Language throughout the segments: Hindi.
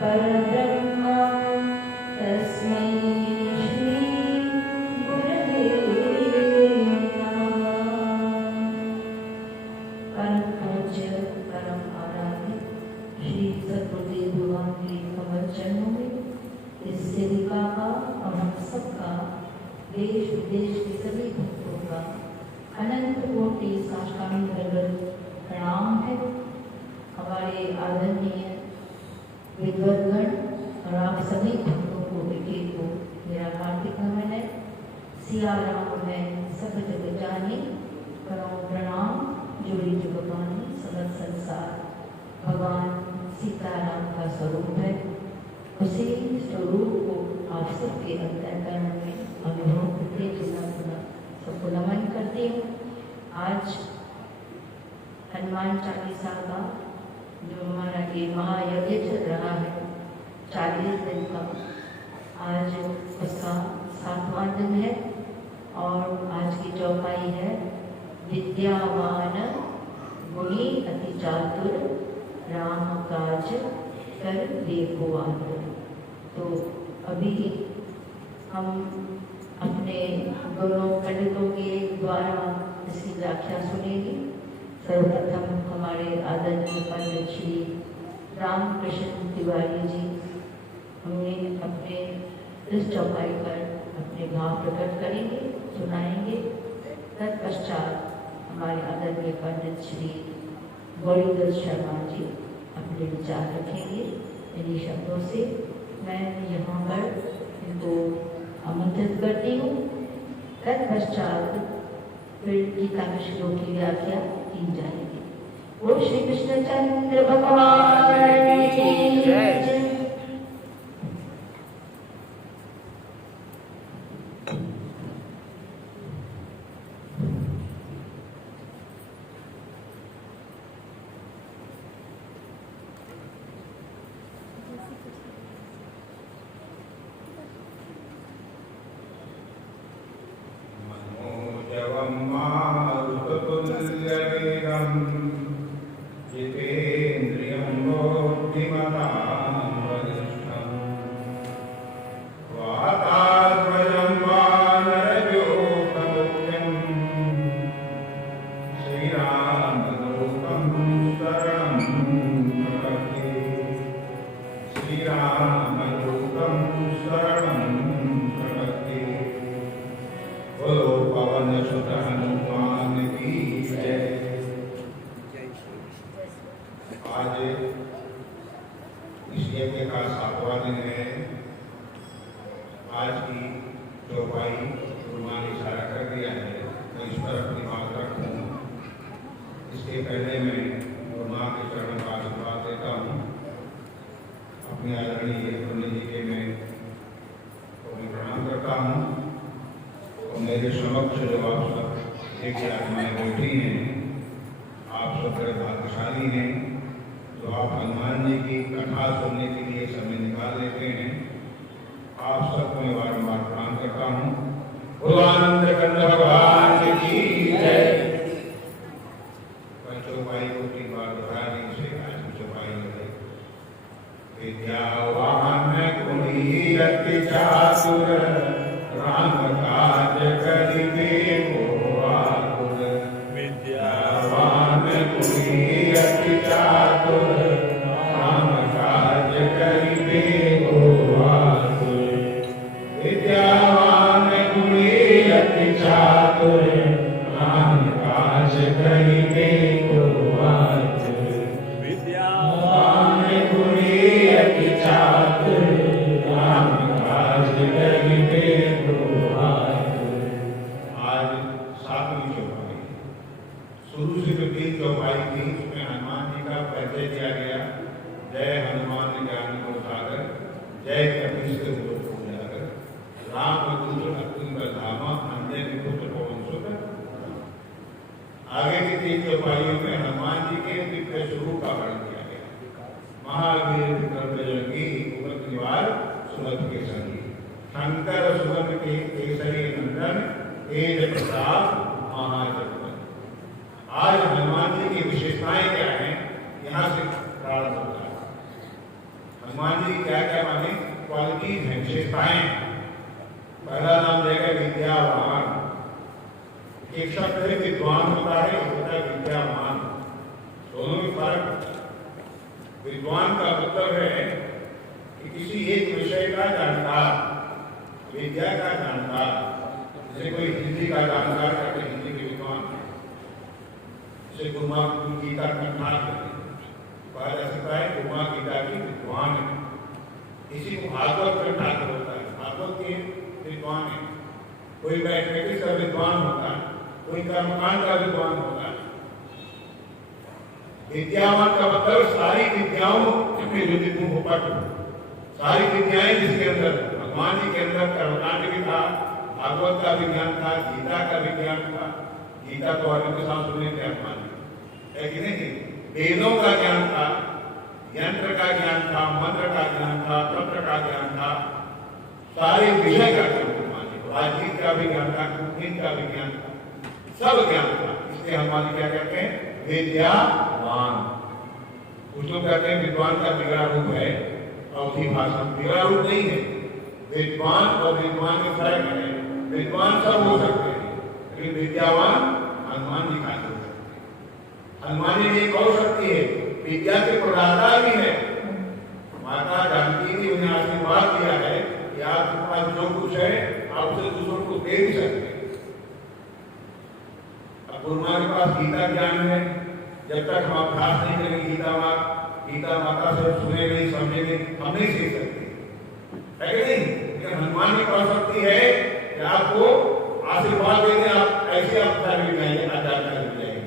परब्रह्म तस्मै श्री गुरवे नमः। परम पूज्य परम आराध्य श्री सद्गुरुदेव भगवान के कमल चरणों में इस सेविका का और हम सबका देश विदेश के सभी भक्तों का अनंत कोटि साष्टांग दंडवत प्रणाम है। हमारे आदरणीय विद्वद्गण और आप सभी भक्तों को एक को मेरा हार्दिक नमन है। सिया राम में सब जग जानी करो प्रणाम जोड़ी जुगबानी समस्त संसार भगवान सीताराम का स्वरूप है। उसी स्वरूप को आप सबके अंतःकरण में अनुभव करते पुनः सबको नमन करती हूँ। आज हनुमान चालीसा का जो हमारा ये महायज्ञ चल रहा है 40 दिन का, आज उसका 7वां दिन है और आज की चौपाई है विद्यावान गुणी अति चातुर राम काज कर देखो आतुर। तो अभी हम अपने गुरुओं पंडितों के द्वारा इसकी व्याख्या सुनेंगे। सर्वप्रथम हमारे आदरणीय पंडित श्री रामकृष्ण तिवारी जी हमने अपने इस चौपाई पर अपने भाव प्रकट करेंगे, सुनाएंगे। तत्पश्चात हमारे आदरणीय पंडित श्री गौरीदत्त शर्मा जी अपने विचार रखेंगे। इन्हीं शब्दों से मैं यहाँ पर इनको आमंत्रित करती हूँ। तत्पश्चात फिर गीता में श्लोक की व्याख्या की जाएगी। वो श्री कृष्णचंद्र भगवान की जय। आज हनुमान जी की विशेषताएं क्या हैं, यहाँ से प्रारंभ होता है। हनुमान जी की क्या क्या माने क्वालिटीज हैं, विशेषताएं। पहला नाम देगा विद्यावान। एक शब्द है विद्वान होता है, एक होता है विद्यावान, दोनों में फर्क। विद्वान का मतलब है कि किसी एक विषय का जानकार, विद्या का जानकार। जैसे कोई हिंदी का जानकार करते हिंदी के विद्वान, जैसे गुरुमा गीता कंठार कहा जा सकता है गुरुमा गीता की विद्वान है। किसी को भागवत कंठार होता है, भागवत के विद्वान है। कोई मैथमेटिक्स का विद्वान होता है, कोई कर्मकांड का विद्वान होता है। विद्यावान का मतलब सारी विद्याओं में जो निपुण हो पाए, सारी विद्याएं जिसके अंदर, भगवान जी के अंदर कर्मकांड भी था, भागवत का विज्ञान था, गीता का विज्ञान था। गीता तो आगे के साथ सुनने थे हनुमान जी, है कि नहीं? वेदों का ज्ञान था, यंत्र का ज्ञान था, मंत्र का ज्ञान था, तंत्र का ज्ञान था, सारे विषय का ज्ञान हनुमान जी, राजनीति का भी ज्ञान था, कूटनीति का भी ज्ञान था, सब ज्ञान था। इसलिए हनुमान जी क्या कहते हैं? विद्यावान। कुछ लोग कहते हैं विद्वान का बिगड़ा रूप है अवधि भाषण। बिगड़ा रूप नहीं है। विद्वान और विद्वान में फर्क है। विद्वान सब हो सकते हैं, लेकिन विद्यावान हनुमान जी का हो सकते हैं। हनुमान जी एक और शक्ति है, विद्या के प्रदाता भी है। माता जानकी ने उन्हें आशीर्वाद दिया है कि आपके पास जो कुछ है आप उसे दूसरों को दे भी सकते हैं। अब गुरुमा के पास गीता ज्ञान है, जब तक हम अभ्यास नहीं करेंगे गीता माता से सुने नहीं समझे नहीं, हम नहीं सीख सकते, है कि नहीं? लेकिन हनुमान की कौन शक्ति है कि आपको आशीर्वाद देंगे, आप ऐसे अवतार मिल जाएंगे, आचार्य मिल जाएंगे।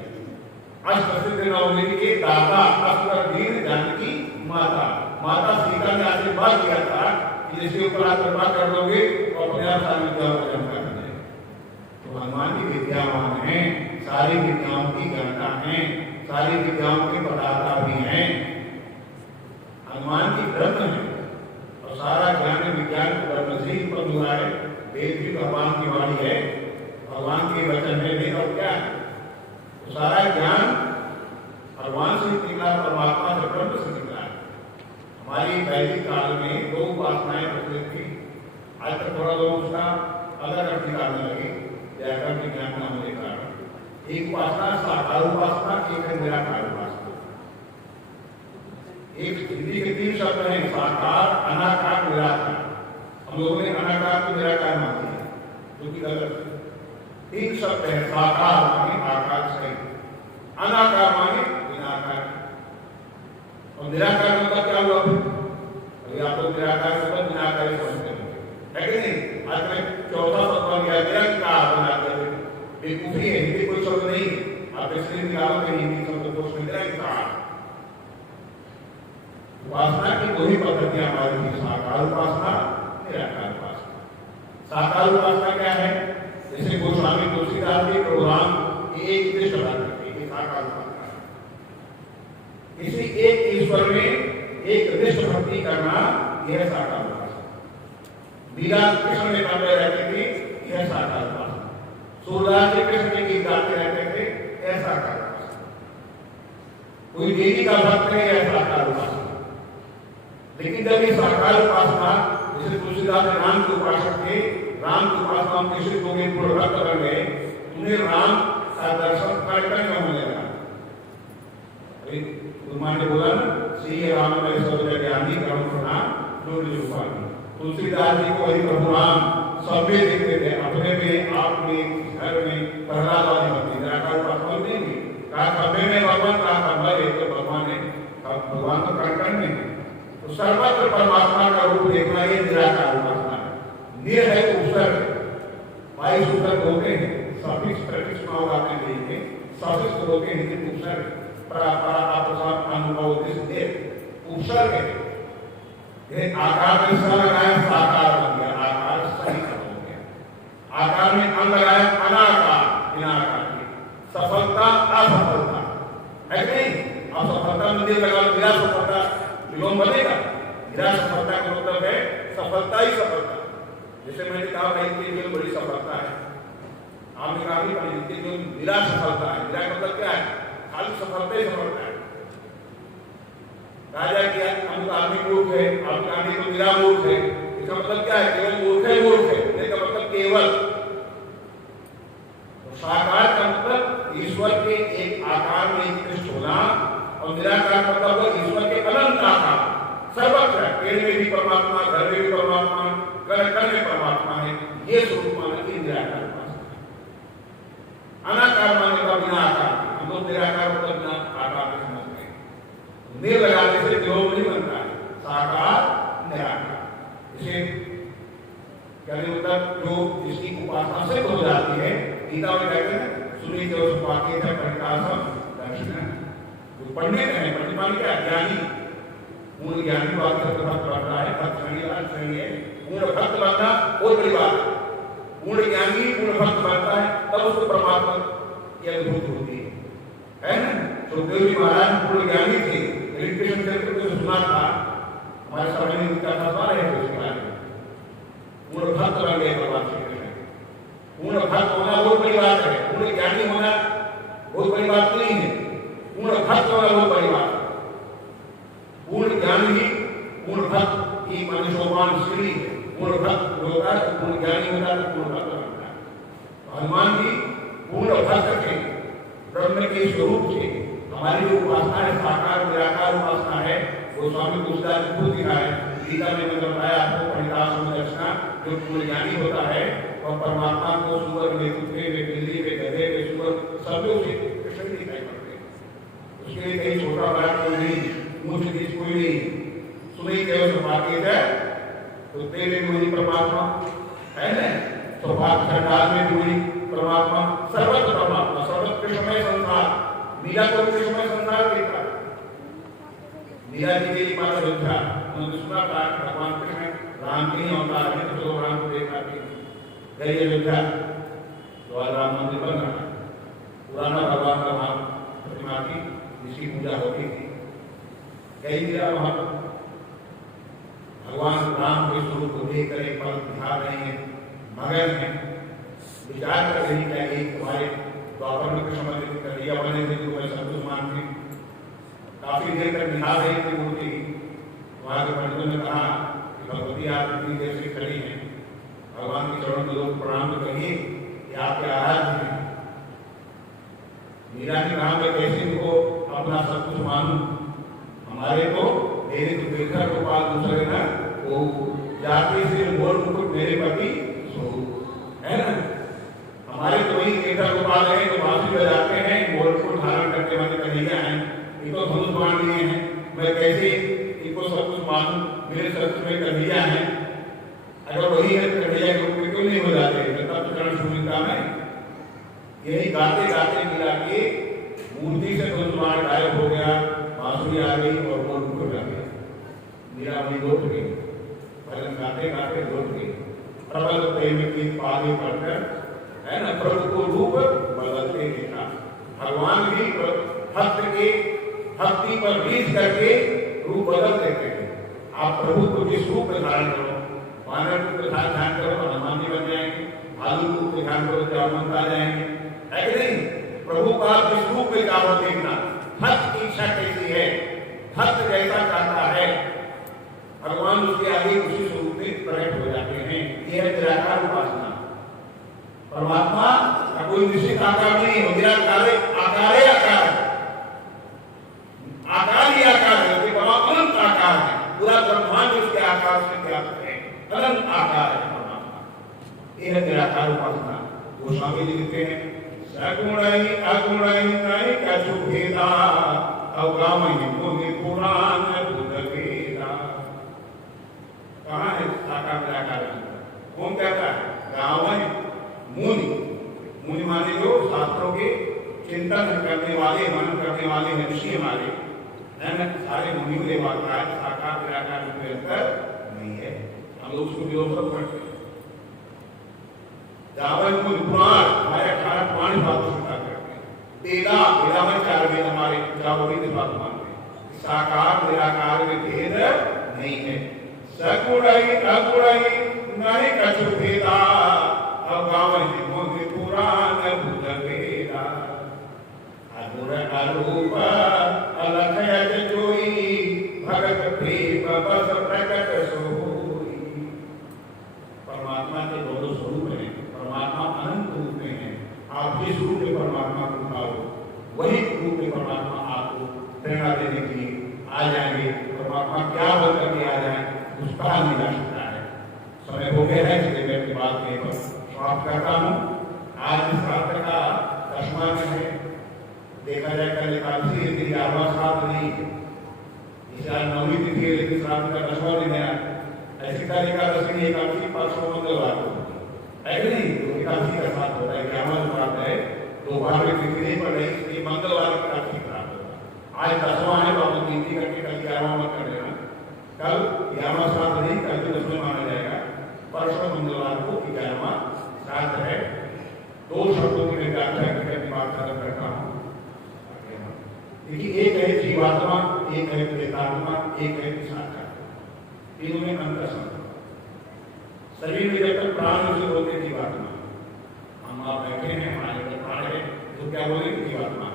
अष्टसिद्धि नवनिधि के दाता अष्टवीर जानकी माता, माता सीता ने आशीर्वाद दिया था कि जिसके ऊपर आप कृपा कर दोगे तो अपने आप सारी विद्याओं का जन्म कर देंगे। तो हनुमान जी विद्यावान हैं, सारी विद्याओं की ज्ञाता हैं, सारी विद्याओं के प्रदाता भी हैं। हनुमान जी ब्रह्म है और सारा ज्ञान विज्ञान ब्रह्म से ही उत्पन्न हुआ है। वेद भी भगवान की वाणी है, भगवान के वचन है, वेद और क्या है? तो सारा ज्ञान भगवान से निकला, परमात्मा से, ब्रह्म से निकला है। हमारी वैदिक काल में दो उपासनाएं प्रचलित थी। आज तक थोड़ा लोग उसका अलग अर्थ निकालने लगे व्याकरण के ज्ञान न होने के कारण। एक उपासना साकार उपासना, एक है निराकार उपासना। एक हिंदी के 3 शब्द हैं, साकार, अनाकार, निराकार। हम लोगों ने अनाकार को निराकार मान लिया, जो कि गलत है। 3 शब्द है, साकार माने आकार सही, अनाकार माने निराकार। और निराकार मतलब क्या हुआ? अभी आप लोग निराकार मतलब निराकार ही समझते हैं, है कि नहीं? आज मैं चौथा शब्द बन गया निरंकार बनाते हुए, बेवकूफी है, हिंदी कोई शब्द नहीं। आप इसलिए निकालो कि हिंदी शब्द कोश में निरंकार। उपासना की दो ही पद्धतियां हमारी थी, साकार उपासना, निराकार उपासना। साकार उपासना क्या है? जैसे गोस्वामी तुलसीदास जी प्रोग्राम एक दृष्ट भक्ति, ये साकार उपासना है। किसी एक ईश्वर में एक दृष्ट भक्ति करना, यह साकार उपासना। लीला कृष्ण में करते रहते थे, यह साकार उपासना। सूरदास जी कृष्ण के गीत गाते रहते थे, यह साकार उपासना। कोई देवी का भक्त है, यह साकार उपासना। लेकिन जब ये साकार उपासना, जैसे तुलसीदास राम के उपासक थे, राम की उपासना में निश्चित हो गए, पूर्ण भक्त बन गए, उन्हें राम का दर्शन कर होने लगा। गुरुमान ने बोला ना, श्री राम में सब ज्ञानी कर्म सुना जोड़ जुबानी। तुलसीदास जी को वही प्रभु राम सब में देखते थे, अपने में, आप में, घर में, प्रहलाद वाली भक्ति, निराकार उपासना नहीं। कहा सब में भगवान, कहा सब एक तो भगवान है, भगवान तो कण में। तो सर्वत्र परमात्मा का रूप देखना ये निराकार उपासना है। निर है तो उपसर्ग, 22 उपसर्ग होते हैं, सफिक्स प्रीफिक्स नाउन आपने देखे, सफिक्स होते हैं हिंदी उपसर्ग, अनुभव उपसर्ग है। ये आकार में स लगाया साकार बन गया, आकार सही हो गया। आकार में अन लगाया अनाकार, निराकार की सफलता असफलता है कि नहीं? असफलता में लगा निरासफलता विलोम बनेगा। निरासफलता का मतलब है सफलता ही सफलता। जैसे मैंने कहा भाई इनके लिए बड़ी सफलता है, आपने कहा भी इनके लिए निरासफलता है। निरा मतलब क्या है? खाली सफलता ही सफलता है। राजा की अमुक आदमी मूर्ख है, आपका आदमी तो मेरा मूर्ख है, इसका मतलब क्या है? केवल मूर्ख है, मूर्ख है, इसका मतलब केवल। तो साकार का मतलब ईश्वर के एक आकार में उत्कृष्ट होना, और निराकार मतलब ईश्वर के अनंत आकार, सर्वत्र, पेड़ में भी परमात्मा, घर में भी परमात्मा, कण कण में परमात्मा है, ये स्वरूप माना कि निराकार उपासना। अनाकार माने का बिना आकार, हम लोग निराकार मतलब बिना आकार में समझते हैं, निर लगाने से विरोध नहीं बनता है, साकार निराकार। इसे कहने मतलब जो इसकी उपासना से हो जाती है, गीता में कहते हैं सुनी जो सुपाके थे परिकासम दर्शन, जो पढ़ने का है, पढ़ने माने क्या? ज्ञानी, पूर्ण ज्ञानी बात से भक्त बनता है, भक्त श्रेणी है, पूर्ण भक्त बनना बहुत बड़ी बात है। पूर्ण ज्ञानी पूर्ण भक्त बनता है, तब उसको परमात्मा की अनुभूति होती है ना? सुखदेव जी महाराज पूर्ण ज्ञानी थे, लेकिन कृष्ण चरित्र को सुना था, हमारे समझ में उनका सवाल है उसके बारे में, पूर्ण भक्त बन गए भगवान श्री कृष्ण। पूर्ण भक्त होना बहुत बड़ी बात है, पूर्ण ज्ञानी होना बहुत बड़ी बात नहीं है, पूर्ण भक्त होना बहुत बड़ी बात है। पूर्ण ज्ञान ही पूर्ण भक्त की मनुष्योपान श्री, पूर्ण भक्त होता है, पूर्ण ज्ञानी होता है, पूर्ण भक्त बनता है। हनुमान जी पूर्ण भक्त थे, ब्रह्म के स्वरूप से। हमारी जो उपासना है, साकार निराकार उपासना है, वो स्वामी तुलसीदास जी खुद लिखा है, गीता में मैंने बताया आपको, परिदास दर्शना, जो पूर्ण ज्ञानी होता है और परमात्मा को सुअर में, कुत्ते में, बिल्ली में, गधे में, सुअर सब लोग कृष्ण दिखाई पड़ते हैं। उसके लिए कहीं छोटा बड़ा कोई नहीं, मुझ बीच कोई नहीं, सुनी केवल सुपाके थे, तो तेरे में वही परमात्मा है ना, सौभाग्य संसार में वही परमात्मा, सर्वत्र परमात्मा, सर्वत्र कृष्णमय संसार। मीरा को कृष्णमय संसार देखा, मीरा जी की बात अयोध्या, उन्होंने सुना था कि भगवान कृष्ण राम के ही अवतार है, तो लोग राम को देखा कि गई अयोध्या, तो आज राम मंदिर बन रहा, पुराना भगवान का वहां प्रतिमा की जिसकी पूजा होती थी, कई मीरा वहां भगवान राम के स्वरूप को देख कर एक पल दिखा रहे हैं, मगन है, विचार कर रही क्या एक तुम्हारे द्वापर में कृष्ण मंदिर कर दिया बने थे, तो मैं संतोष मान थे, काफी देर तक दिखा रही थी मूर्ति। वहां के पंडितों ने कहा कि भगवती आप इतनी देर से खड़ी हैं, भगवान के चरणों में लोग प्रणाम तो करिए कि आपके आराध्य हैं। मीरा ने कहा मैं कैसे इनको अपना सब कुछ मानूं, हमारे तो मेरे तो देखा गोपाल दूसरे ना वो जाते से मोर मुकुट मेरे पति सो, है ना, हमारे तो वही केठा गोपाल है जो बांसुरी बजाते हैं, मोर मुकुट धारण करके वाले कन्हैया हैं, इनको धनुष बाण लिए हैं, मैं कैसे इनको सब कुछ मानूं, मेरे सत्य में कन्हैया है, अगर वही है कन्हैया के रूप में क्यों नहीं हो जाते? तब चरण शून्यता में यही गाते गाते मिला के मूर्ति से धनुष बाण गायब हो गया, बांसुरी आ गई और मोर मुकुट आ गया, मीरा वही लौट गई, भजन गाते गाते लौट गई, प्रबल प्रेम की पाले पढ़कर, है ना, प्रभु को रूप बदलते देखा। भगवान भी भक्त के भक्ति पर रीझ करके रूप बदल देते हैं। आप प्रभु को जिस रूप में धारण करो, वानर रूप में ध्यान करो तो हनुमान जी बन जाएंगे, भालू रूप में ध्यान करो तो हनुमान आ जाएंगे, है कि नहीं? प्रभु का जिस रूप में चाहो देखना, भक्त की इच्छा कैसी है, भक्त जैसा चाहता है, भगवान उसके आगे उसी स्वरूप में प्रकट हो जाते हैं। यह है निराकार उपासना। परमात्मा का कोई निश्चित आकार नहीं है, निराकार आकार है, आकार ही आकार है, अनंत आकार है, पूरा ब्रह्मांड उसके आकार से व्याप्त है, अनंत आकार है परमात्मा। यह है निराकार उपासना। गोस्वामी जी लिखते हैं सगुणहि अगुणहि नहीं कछु भेदा, अवगामहि मुनि पुराण बुध वेदा। कहाँ है आकार निराकार? कौन कहता है? गावहि मुनि, मुनि माने जो शास्त्रों के चिंतन करने वाले, मनन करने वाले हैं, ऋषि हमारे, है ना, सारे मुनियों ने बात कहा है, साकार निराकार में अंतर नहीं है, हम लोग उसको विरोध करते हैं। जावन को पुराण हमारे 18 पुराण बातों से बात करते हैं, वेदा वेदा में 4 वेद हमारे जावरी की बात मानते हैं, साकार निराकार में भेद नहीं है। सगुणहि अगुणहि नहीं कछु भेदा, अवगामहि मुनि पुराण बुध वेदा। अगुण अरूप अलख यज जोई, भगत प्रेम बस प्रकट सोई। परमात्मा के दोनों स्वरूप हैं, परमात्मा अनंत रूप में है। आप जिस रूप में परमात्मा को उठाओ वही रूप में परमात्मा आपको प्रेरणा देने के लिए आ जाएंगे। परमात्मा क्या बन करके आ जाए उसका नहीं जा सकता है। समय हो गया है, इसलिए मैं अपनी बात के पर समाप्त करता हूँ। आज इस रात का 10वां दिन है। देखा जाए कल एकादशी है, तेरी आवा श्राद्ध नहीं है। इसे आज 9वीं तिथि है, लेकिन श्राद्ध का 10वां दिन है। ऐसी कल एकादशी नहीं, एकादशी परसों मंगलवार को है कि नहीं? तो एकादशी का श्राद्ध होता है, 11वां श्राद्ध है। तो बाहर में तिथि नहीं पड़ रही, इसलिए मंगलवार की एकादशी श्राद्ध होगा। आज 10वां है, तो आप गिनती करके कल 11वां मत कर लेना। कल 11वां श्राद्ध नहीं, कल तो 10वां माना जाएगा। परसों मंगलवार को 11वां श्राद्ध है। 2 शब्दों की मैं व्याख्या करके अपनी बात खत्म करता हूँ। देखिए, एक है जीवात्मा, एक है प्रेतात्मा, एक है पिशाचात्मा। तीनों में अंतर समझो। शरीर में जब तक प्राण उसे बोलते जीवात्मा। हम आप बैठे हैं, हमारे अंदर प्राण है, तो क्या बोलेंगे? जीवात्मा।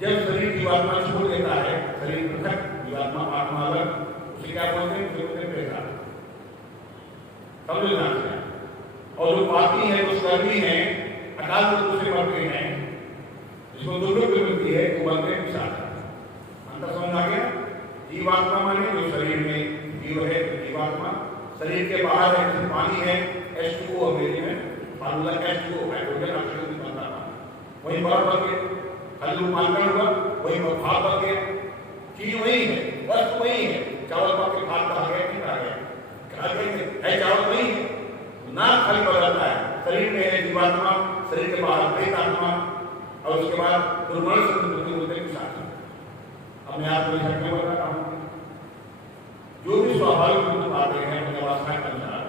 जब शरीर जीवात्मा छोड़ देता है, शरीर पृथक, जीवात्मा आत्मा अलग, उसे क्या बोलते हैं? उसे बोलते हैं प्रेतात्मा। समझना चाहिए। और जो पापी है, जो कर्मी है, अकाल मृत्यु से मरते हैं, जिसको दुर्लभ मिलती है, वो बनते हैं पिशाच। अंतर समझ आ गया? जीवात्मा माने जो शरीर में जीव है, जीवात्मा। शरीर के बाहर है, जैसे पानी है, H2O अंग्रेजी में फार्मूला H2O, हाइड्रोजन ऑक्सीजन बनता है। वही बर्फ बन गया, खाली रूपांतरण हुआ, वही भाप बन गया। चीज वही है, वस्तु वही है। चावल पक के भाप कहा गया, नहीं कहा गया? कहा गया है चावल वही है, ना खाली बदलता है। शरीर में है जीवात्मा, शरीर के बाहर प्रेतात्मा, और उसके बाद दुर्मरण से होते पिशाच। अब मैं आपको संख्या बता रहा हूँ। जो भी स्वाभाविक रूप पाते हैं अपनी अवस्था के अनुसार,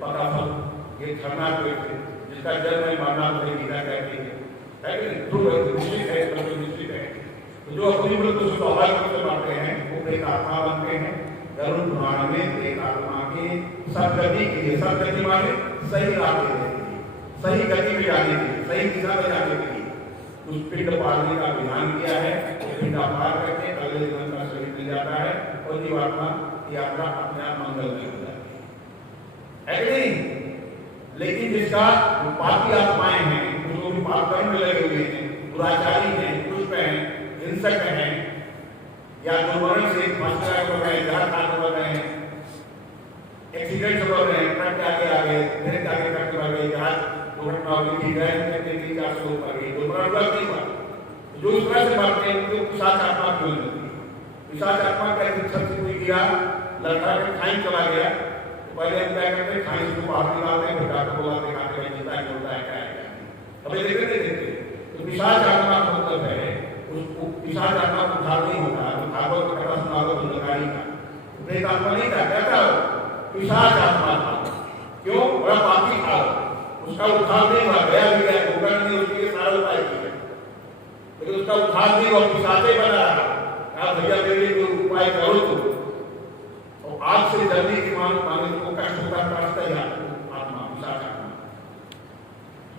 पका फल, ये झरना जिसका जन्म है मारना तो गीता कहती है निश्चित है, निश्चित है। तो जो अपनी मृत्यु स्वाभाविक रूप से पाते हैं वो प्रेतात्मा बनते हैं। गरुड़ पुराण में प्रेतात्मा के सदगति के लिए, सदगति माने सही राह देने के लिए, सही गति में जाने के लिए, सही दिशा में जाने के लिए उस पिंड पालने का विधान किया है। पिंडा पार करके अगले जीवन का शरीर मिल जाता है और जीवात्मा की यात्रा अपने आप मंगलमय हो जाती है कि नहीं? लेकिन जिसका पापी आत्माएं हैं, जो भी पाप कर्म में लगे हुए हैं, दुराचारी हैं, दुष्ट हैं, हिंसक हैं, या दुर्मरण से मस्करा कर रहे हैं, जहर खाकर कर रहे हैं, एक्सीडेंट से कर रहे हैं, ट्रक के आगे आ गए, ट्रेन के आगे ट्रक बढ़ गई, जहाज दुर्घटना हो गई, गए 3-400 कर गई, दुर्मरण हुआ नहीं हुआ। जो इस तरह से मरते हैं उनको पिशाच आत्मा क्यों मिलती है? पिशाच आत्मा का छत से कोई गिरा, लड़का के खाई चला गया, तो पहले हम क्या करते हैं? खाई से बाहर निकालते हैं, फिर डॉक्टर बुलाते हैं, खाते हैं, जीता है, बोलता है, क्या है? अभी देखते नहीं देखते। तो पिशाच आत्मा का मतलब है उसको पिशाच आत्मा को उद्धार नहीं होता। तो भागवत का कथा सुना दो दुर्गारी का, प्रेत आत्मा नहीं था, क्या था? पिशाच आत्मा था। क्यों? बड़ा पापी था, उसका उद्धार नहीं हुआ, गया भी गया, भूखंड ने उसके लिए सारा उपाय किया, लेकिन उसका उद्धार नहीं हुआ, पिशाचे बना रहा। कहा भैया मेरे लिए कोई उपाय करो तुम। और आज से जल्दी की मांगे को कष्ट होता कष्ट ही आत्मा, पिशाच आत्मा।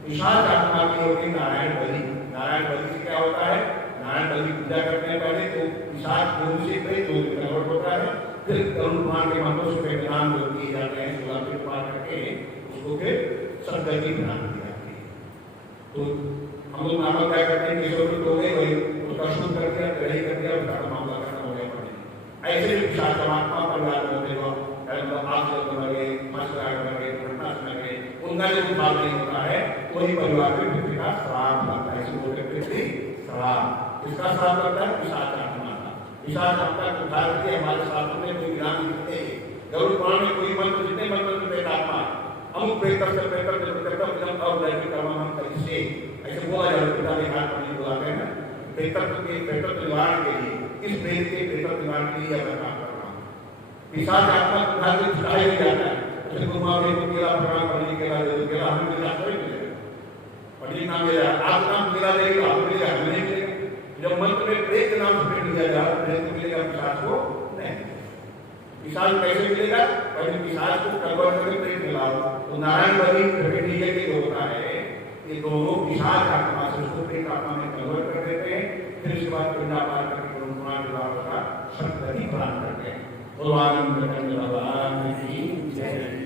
पिशाच आत्मा की होती नारायण बलि। नारायण बलि से क्या होता है? नारायण बलि पूजा करते हैं पहले तो पिशाच खून से प्रेत कन्वर्ट होता है, फिर करुण कुमार के मंत्रों से वेदनाम जो किए जाते हैं, गुलाबी कुमार करके उसको फिर सदगति प्रदान की जाती है। तो हम लोग नामक क्या करते हैं? केशव तो गए वही उसका शुद्ध कर दिया, ग्रही कर दिया, उसका मामला खत्म हो गया। पड़े ऐसे भी पिशाच परमात्मा परिवार में होते हो, आप लोग मर गए, मस्करा मर गए, घटना से मर गए, उनका जो उद्धार नहीं होता है वही परिवार में पृथ्वी का श्राप लगता है। इसको बोलते पृथ्वी श्राप। किसका श्राप लगता है? पिशाच आत्मा का। पिशाच आत्मा को उद्धार करके हमारे शास्त्रों में कोई विधान लिखते हैं, गरुड़ पुराण में कोई मंत्र, जितने मंत्र में प्रेतात्मा अमुक प्रेतर से प्रेतर जब अब दैनिक कर्म हम करिए, ऐसे बोला जाता है। पिता ने हाथ पढ़ने बुलाते हैं प्रेतर के प्रेतर निवारण के लिए, इस प्रेत के प्रेतर निवारण के लिए मैं काम कर रहा हूँ। पिशाच आत्मा को उद्धार करके छुड़ाया नहीं जाता है। जैसे गुरुमा में को केला प्रणाम करने के बाद केला हमें मिला थोड़ी मिलेगा, पढ़ने नाम मिलेगा, आप नाम मिला देगा, आप मिलेगा, हमें नहीं मिलेगा। जब मंत्र में प्रेत के नाम से प्रेत दिया जाए, प्रेत मिलेगा, पिशाच को नहीं। पिशाच कैसे मिलेगा? पहले पिशाच को कन्वर्ट करके प्रेत मिलाओ। तो नारायण बलि प्रकटीय के जो होता है, ये दोनों पिशाच आत्मा से उसको प्रेत आत्मा में कन्वर्ट कर देते हैं, फिर इसके बाद पिंडा पार करके का सतगति प्रदान करते हैं। भगवान भगवान की जय।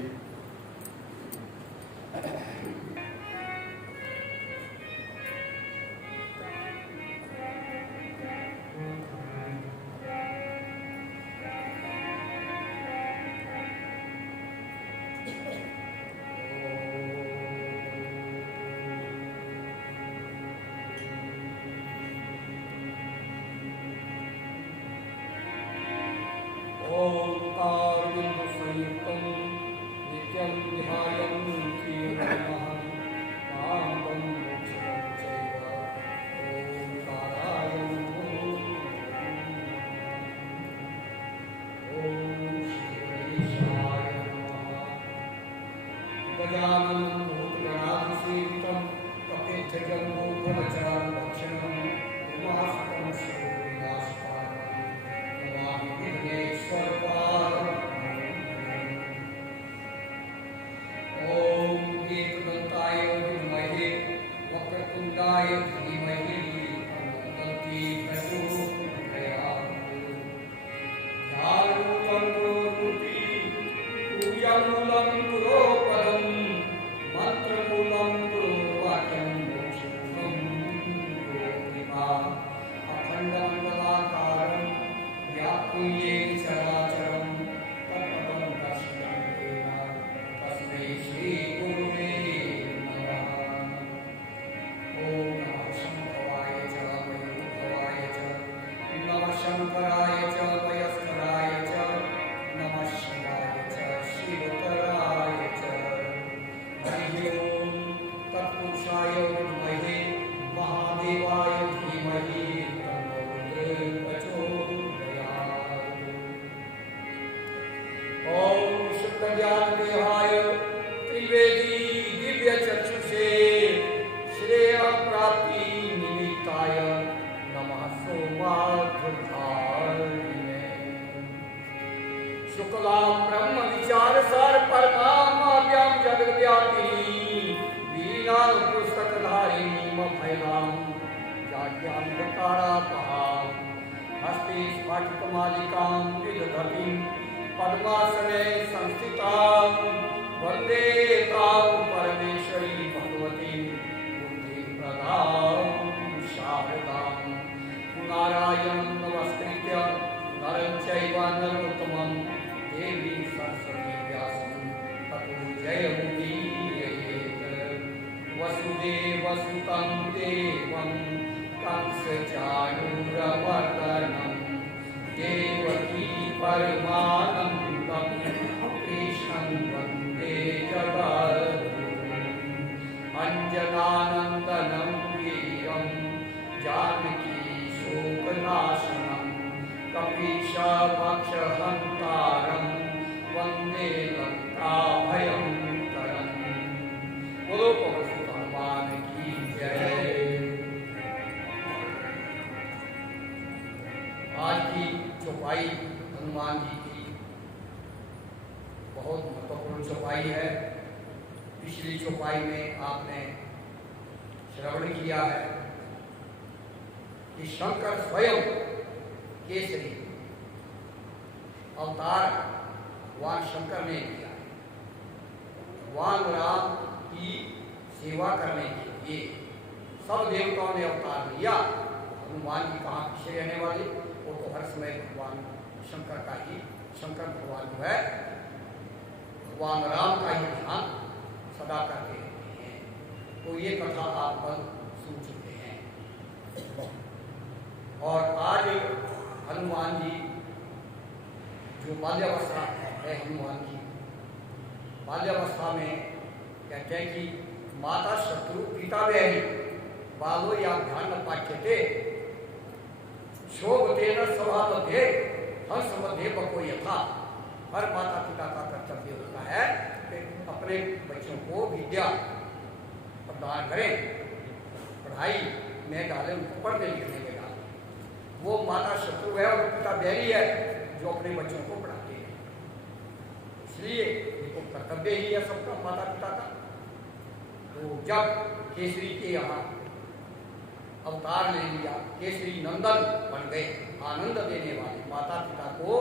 अवतार ले लिया, केसरी नंदन बन गए। आनंद देने वाले माता पिता को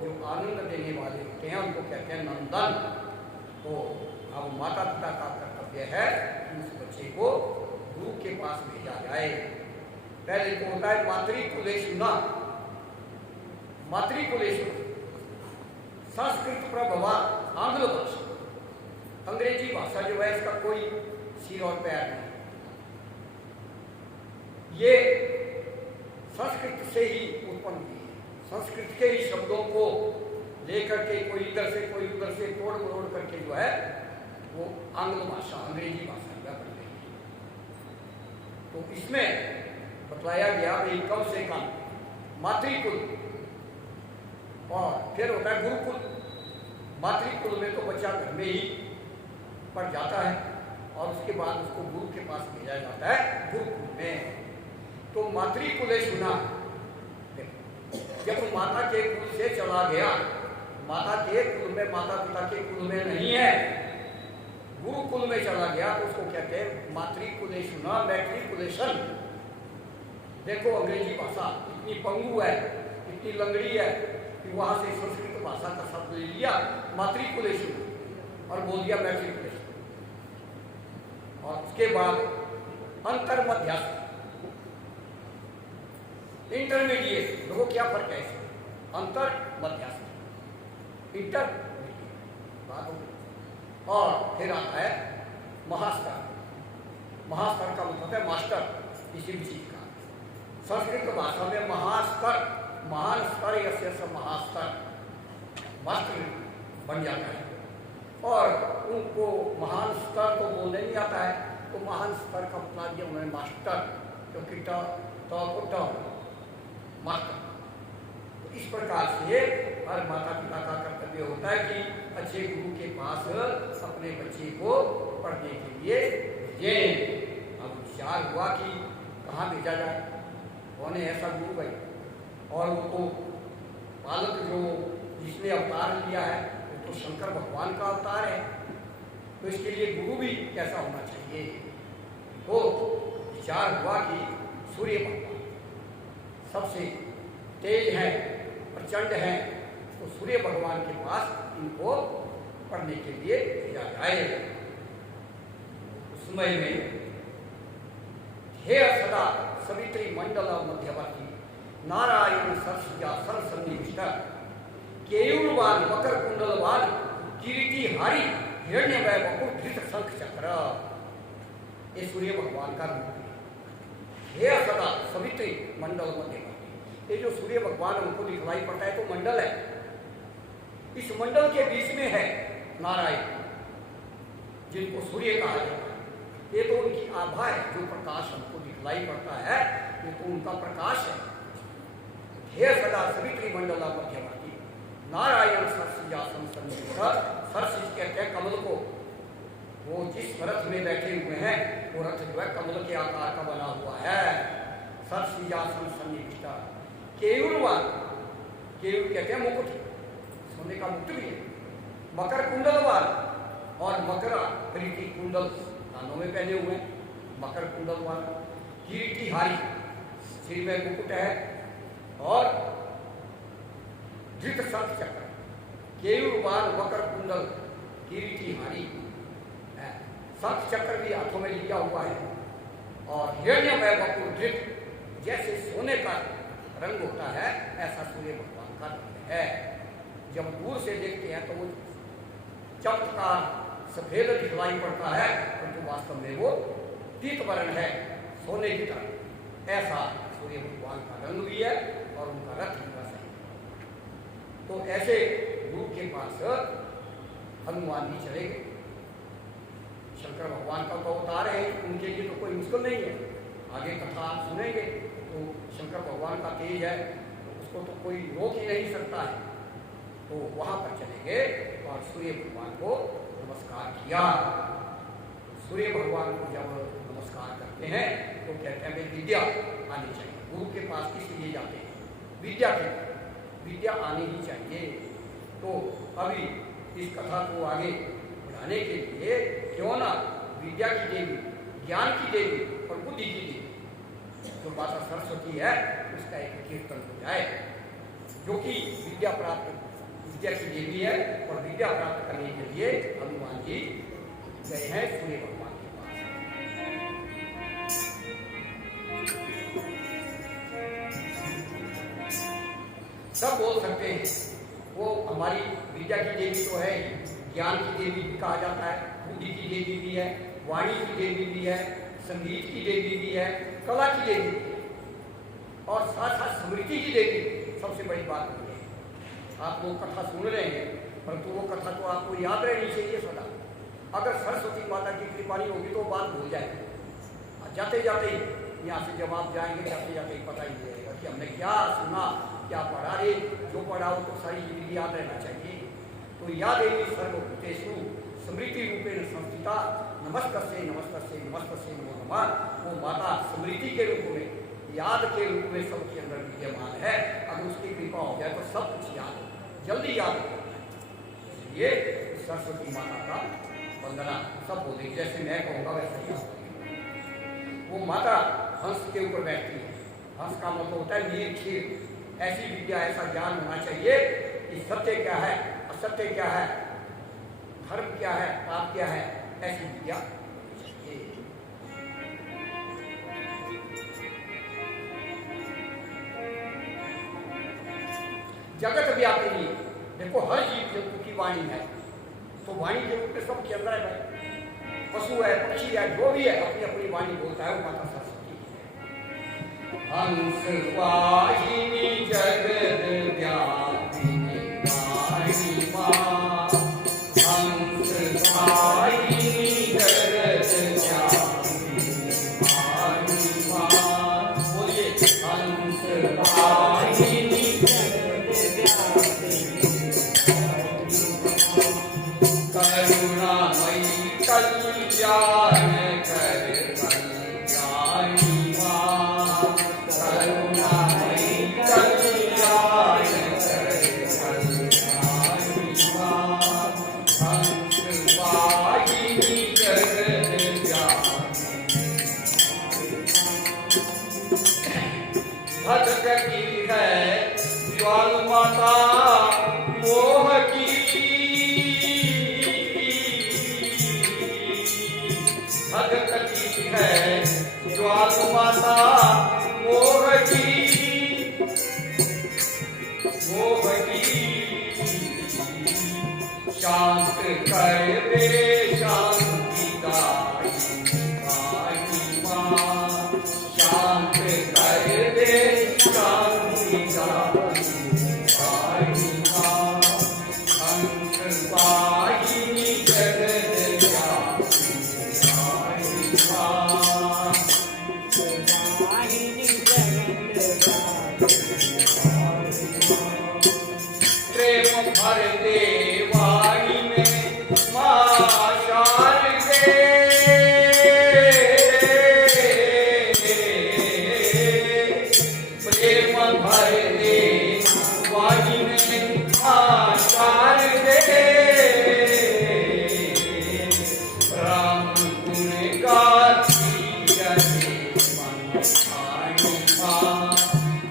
जो आनंद देने वाले होते हैं उनको कहते हैं नंदन। तो अब माता पिता का कर्तव्य है कि उस बच्चे को गुरु के पास भेजा जाए। पहले तो होता है मातृकुलेशुना। मातृकुलेशु संस्कृत प्रभवा आंग्ल भाषा, अंग्रेजी भाषा जो है इसका कोई सिर और पैर नहीं। ये संस्कृत से ही उत्पन्न हुई है। संस्कृत के ही शब्दों को लेकर के कोई इधर से कोई उधर से तोड़ मरोड़ करके जो है वो आंग्ल भाषा, अंग्रेजी भाषा बन गई। तो इसमें बतलाया गया भाई कम से कम मातृकुल और फिर होता है गुरुकुल। मातृकुल में तो बच्चा घर में ही पढ़ जाता है और उसके बाद उसको गुरु के पास भेजा जाता है गुरुकुल में। तो मातृकुलेशुना, जब माता के कुल से चला गया, माता के कुल में, माता पिता के कुल में नहीं है, गुरुकुल में चला गया, तो उसको कहते हैं मातृकुलेशुना, मैट्रिकुलेशन। देखो अंग्रेजी भाषा इतनी पंगु है, इतनी लंगड़ी है कि वहां से संस्कृत भाषा का शब्द ले लिया मातृकुलेशन और बोल दिया मैट्रिकुलेशन। और उसके बाद अंतर मध्यस्थ, इंटरमीडिएट, देखो क्या फर्क है इसमें, अंतर मध्यस्थ, इंटरमीडिएट बात हो गई। और फिर आता है महास्तर। महास्तर का मतलब है मास्टर किसी भी चीज का। संस्कृत भाषा में महास्तर, महान स्तर यस्य महास्तर, मास्टर बन जाता है। और उनको महान स्तर तो बोलने नहीं आता है, तो महान स्तर का मतलब ये उन्हें मास्टर, क्योंकि मास्टर। तो इस प्रकार से हर माता पिता का कर्तव्य होता है कि अच्छे गुरु के पास अपने बच्चे को पढ़ने के लिए भेजें। अब विचार हुआ कि कहाँ भेजा जाए, कौन है ऐसा गुरु भाई, और वो तो बालक जो जिसने अवतार लिया है वो तो शंकर भगवान का अवतार है, तो इसके लिए गुरु भी कैसा होना चाहिए। तो विचार हुआ कि सूर्य भगवान सबसे तेज है, प्रचंड है, तो सूर्य भगवान के पास इनको पढ़ने के लिए भेजा जाए। उस समय में हे सदा सवित्री मंडल मध्यवर्ती नारायण सरसिया सरसन्निविष्ट केयूरवान मकर कुंडलवान किरीटी हारी हिरण्यमय वपुर धृत शंख चक्र। ये सूर्य भगवान का रूप है। हे सदा सवित्री मंडल मध्यवर्ती, ये जो सूर्य भगवान उनको दिखलाई पड़ता है तो मंडल है, इस मंडल के बीच में है नारायण, जिनको सूर्य कहा जाता है। ये तो उनकी आभा है, जो प्रकाश हमको दिखलाई पड़ता है ये तो उनका प्रकाश है। हे सदा सवित्री मंडल मध्यवर्ती नारायण सरसिजासन सन्निविष्ट। सरसिज कहते हैं कमल को। वो जिस रथ में बैठे हुए हैं वो रथ जो है कमल के आकार का बना हुआ है। सरसिजासन सन्निविष्ट केयूरवान, केयूर कहते हैं मुकुट, सोने का मुकुट भी है। मकर कुंडलवान, और मकरा किरीटी कुंडल कानों में पहने हुए, मकर कुंडलवान। किरीटी हारी, सिर में मुकुट है, और धृत शंख चक्र। केयूरवान मकर कुंडल किरीटी हारी, शंख चक्र भी हाथों में लिया हुआ है। और हिरण्यमय वपुर धृत, जैसे सोने का रंग होता है ऐसा सूर्य भगवान का रंग है। जब दूर से देखते हैं तो वो चमकदार सफेद दिखलाई पड़ता है, परंतु वास्तव में वो पीत वर्ण है, सोने की तरह। ऐसा सूर्य भगवान का रंग भी है और उनका रथ भी वैसा ही। तो ऐसे गुरु के पास हनुमान जी चले गए। शंकर भगवान का तो अवतार है, उनके लिए तो कोई मुश्किल नहीं है। आगे कथा आप सुनेंगे तो शंकर भगवान का तेज है, तो उसको तो कोई रोक ही नहीं सकता है। तो वहां पर चले गए और सूर्य भगवान को नमस्कार किया। सूर्य भगवान को जब नमस्कार करते हैं तो कहते हैं विद्या आनी चाहिए। गुरु के पास किस लिए जाते हैं? विद्या के लिए, विद्या आनी ही चाहिए। तो अभी इस कथा को आगे बढ़ाने के लिए क्यों ना विद्या की देवी, ज्ञान की देवी और बुद्धि की देवी जो माता सरस्वती है उसका एक कीर्तन हो जाए, जो कि विद्या की देवी है। और विद्या प्राप्त करने के लिए हनुमान जी गए हैं सूर्य भगवान के पास। सब बोल सकते हैं, वो हमारी विद्या की देवी तो है, ज्ञान की देवी भी कहा जाता है, बुद्धि की देवी भी है, वाणी की देवी भी है, संगीत की देवी भी है, कला की देवी भी है, और साथ साथ स्मृति की देवी सबसे बड़ी बात है। आप लोग कथा सुन रहे हैं, परंतु वो कथा तो आपको याद रहनी चाहिए सदा। अगर सरस्वती माता की कृपा नहीं होगी तो बात भूल जाएगी। जाते जाते ही यहाँ से जब आप जाएंगे, जाते जाते ही पता ही रहेगा कि हमने क्या सुना, क्या पढ़ा। रे जो पढ़ा हो तो सारी जिंदगी याद रहना चाहिए। तो याद देवी सर्वभूतेषु स्मृति रूपेण संस्थिता नमस्तस्यै नमस्तस्यै नमस्तस्यै नमो नमः। वो माता स्मृति के रूप में, याद के रूप में सबके अंदर विद्यमान है। अगर उसकी कृपा हो जाए तो सब कुछ याद हो, जल्दी याद हो। ये सरस्वती माता का वंदना सब बोलेंगे, जैसे मैं कहूँगा वैसे ही आप। वो माता हंस के ऊपर बैठती है। हंस का मतलब होता है निरीक्षित। ऐसी विद्या, ऐसा ज्ञान होना चाहिए कि सत्य क्या है, असत्य क्या है, धर्म क्या है, पाप क्या है, ऐसी विद्या चाहिए। जगत व्यापिनी, देखो हर जीव जंतु की वाणी है, तो वाणी के रूप में सबके अंदर है। पशु है, पक्षी है, जो भी है अपनी अपनी वाणी बोलता है, वो माता सरस्वती है। हंस वाहिनी जगत व्यापिनी वाणी मां, हंस वाहिनी जगत व्यापिनी वाणी मां। बोलिए हंस वाहिनी करुणामयी कल्याण कर कल्याणी मां, करुणामयी कल्याण कर कल्याणी मां। हंस वाहिनी जगत व्यापिनी भटकती है ज्वाल माता मोह की, भटकती है ज्वाल माता मोह की, मोह की। शांत कर दे शांति दायिनी मां, शांत कर दे शांति दायिनी मां। हंस वाहिनी जगत व्यापिनी मां, प्रेम भर दे वाणी में मां शारदे, प्रेम भर दे वाणी में मां शारदे। राम गुण गाती रहे मन आनी मां,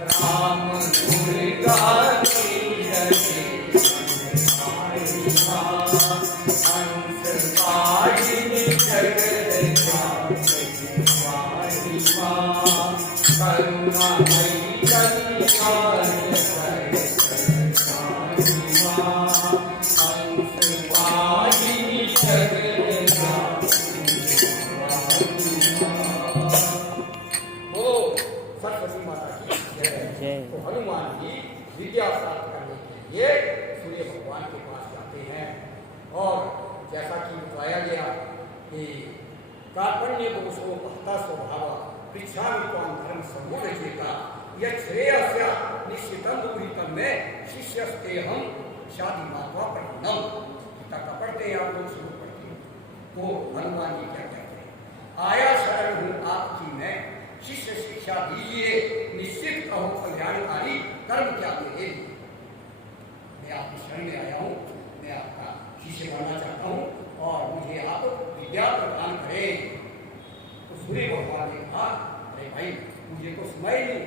राम गुण गाती रहे मन आनी मां। हंस वाहिनी जगत व्यापिनी मां, करुणामयी कल्याण कर कल्याणी मां। हंस वाहिनी जगत व्यापिनी मां। ओ सरस्वती माता की जय। तो हनुमान जी विद्या प्राप्त करने के लिए सूर्य भगवान के पास जाते हैं। और जैसा कि बताया गया कि कार्पण्य दोषो महता स्वभाव पृच्छामि त्वां धर्म समूढ़ चेता यत् श्रेयस्य निश्चितं दुहितं में शिष्यस्ते हम शादी मात्वा प्रपन्नम। गीता का पढ़ते हैं आप लोग, शुरू पढ़ते हैं। तो हनुमान जी क्या कहते हैं, आया शरण हूँ आपकी मैं, शिष्य शिक्षा दीजिए निश्चित कहो कल्याणकारी कर्म क्या मेरे। मैं आपकी शरण में आया हूँ, मैं आपका शिष्य बनना चाहता हूँ और मुझे आप विद्या प्रदान करें। तो सूर्य भगवान ने कहा, अरे भाई मुझे तो समय नहीं,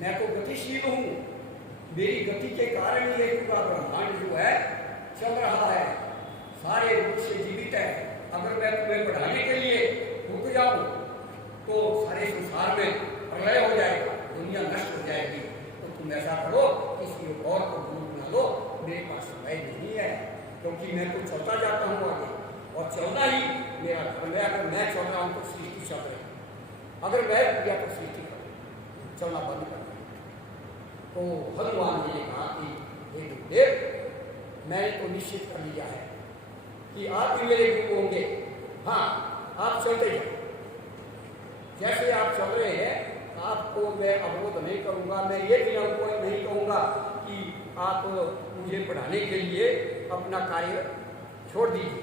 मैं तो गतिशील हूँ, मेरी गति के कारण ये पूरा ब्रह्मांड जो है चल रहा है, सारे रूप से जीवित है। अगर मैं तुम्हें बढ़ाने के लिए रुक जाऊं तो सारे संसार में प्रलय हो जाएगा, दुनिया नष्ट हो जाएगी। तो तुम ऐसा करो, किसी और को गुरु बना लो, मेरे पास समय नहीं है, क्योंकि मैं तो चलता जाता हूँ आगे, और चलना ही मेरा धर्म है। अगर मैं चल रहा हूँ तो सृष्टि चल रही है, अगर मैं रुक गया तो सृष्टि चलना बंद कर देगा। तो हनुमान जी ने कहा कि हे गुरुदेव, मैंने तो निश्चित कर लिया है कि आप ही मेरे गुरु होंगे। हाँ, आप चलते जाए, जैसे आप चल रहे हैं, आपको मैं अवरोध नहीं करूँगा। मैं ये भी नहीं कहूँगा कि आप मुझे पढ़ाने के लिए अपना कार्य छोड़ दीजिए।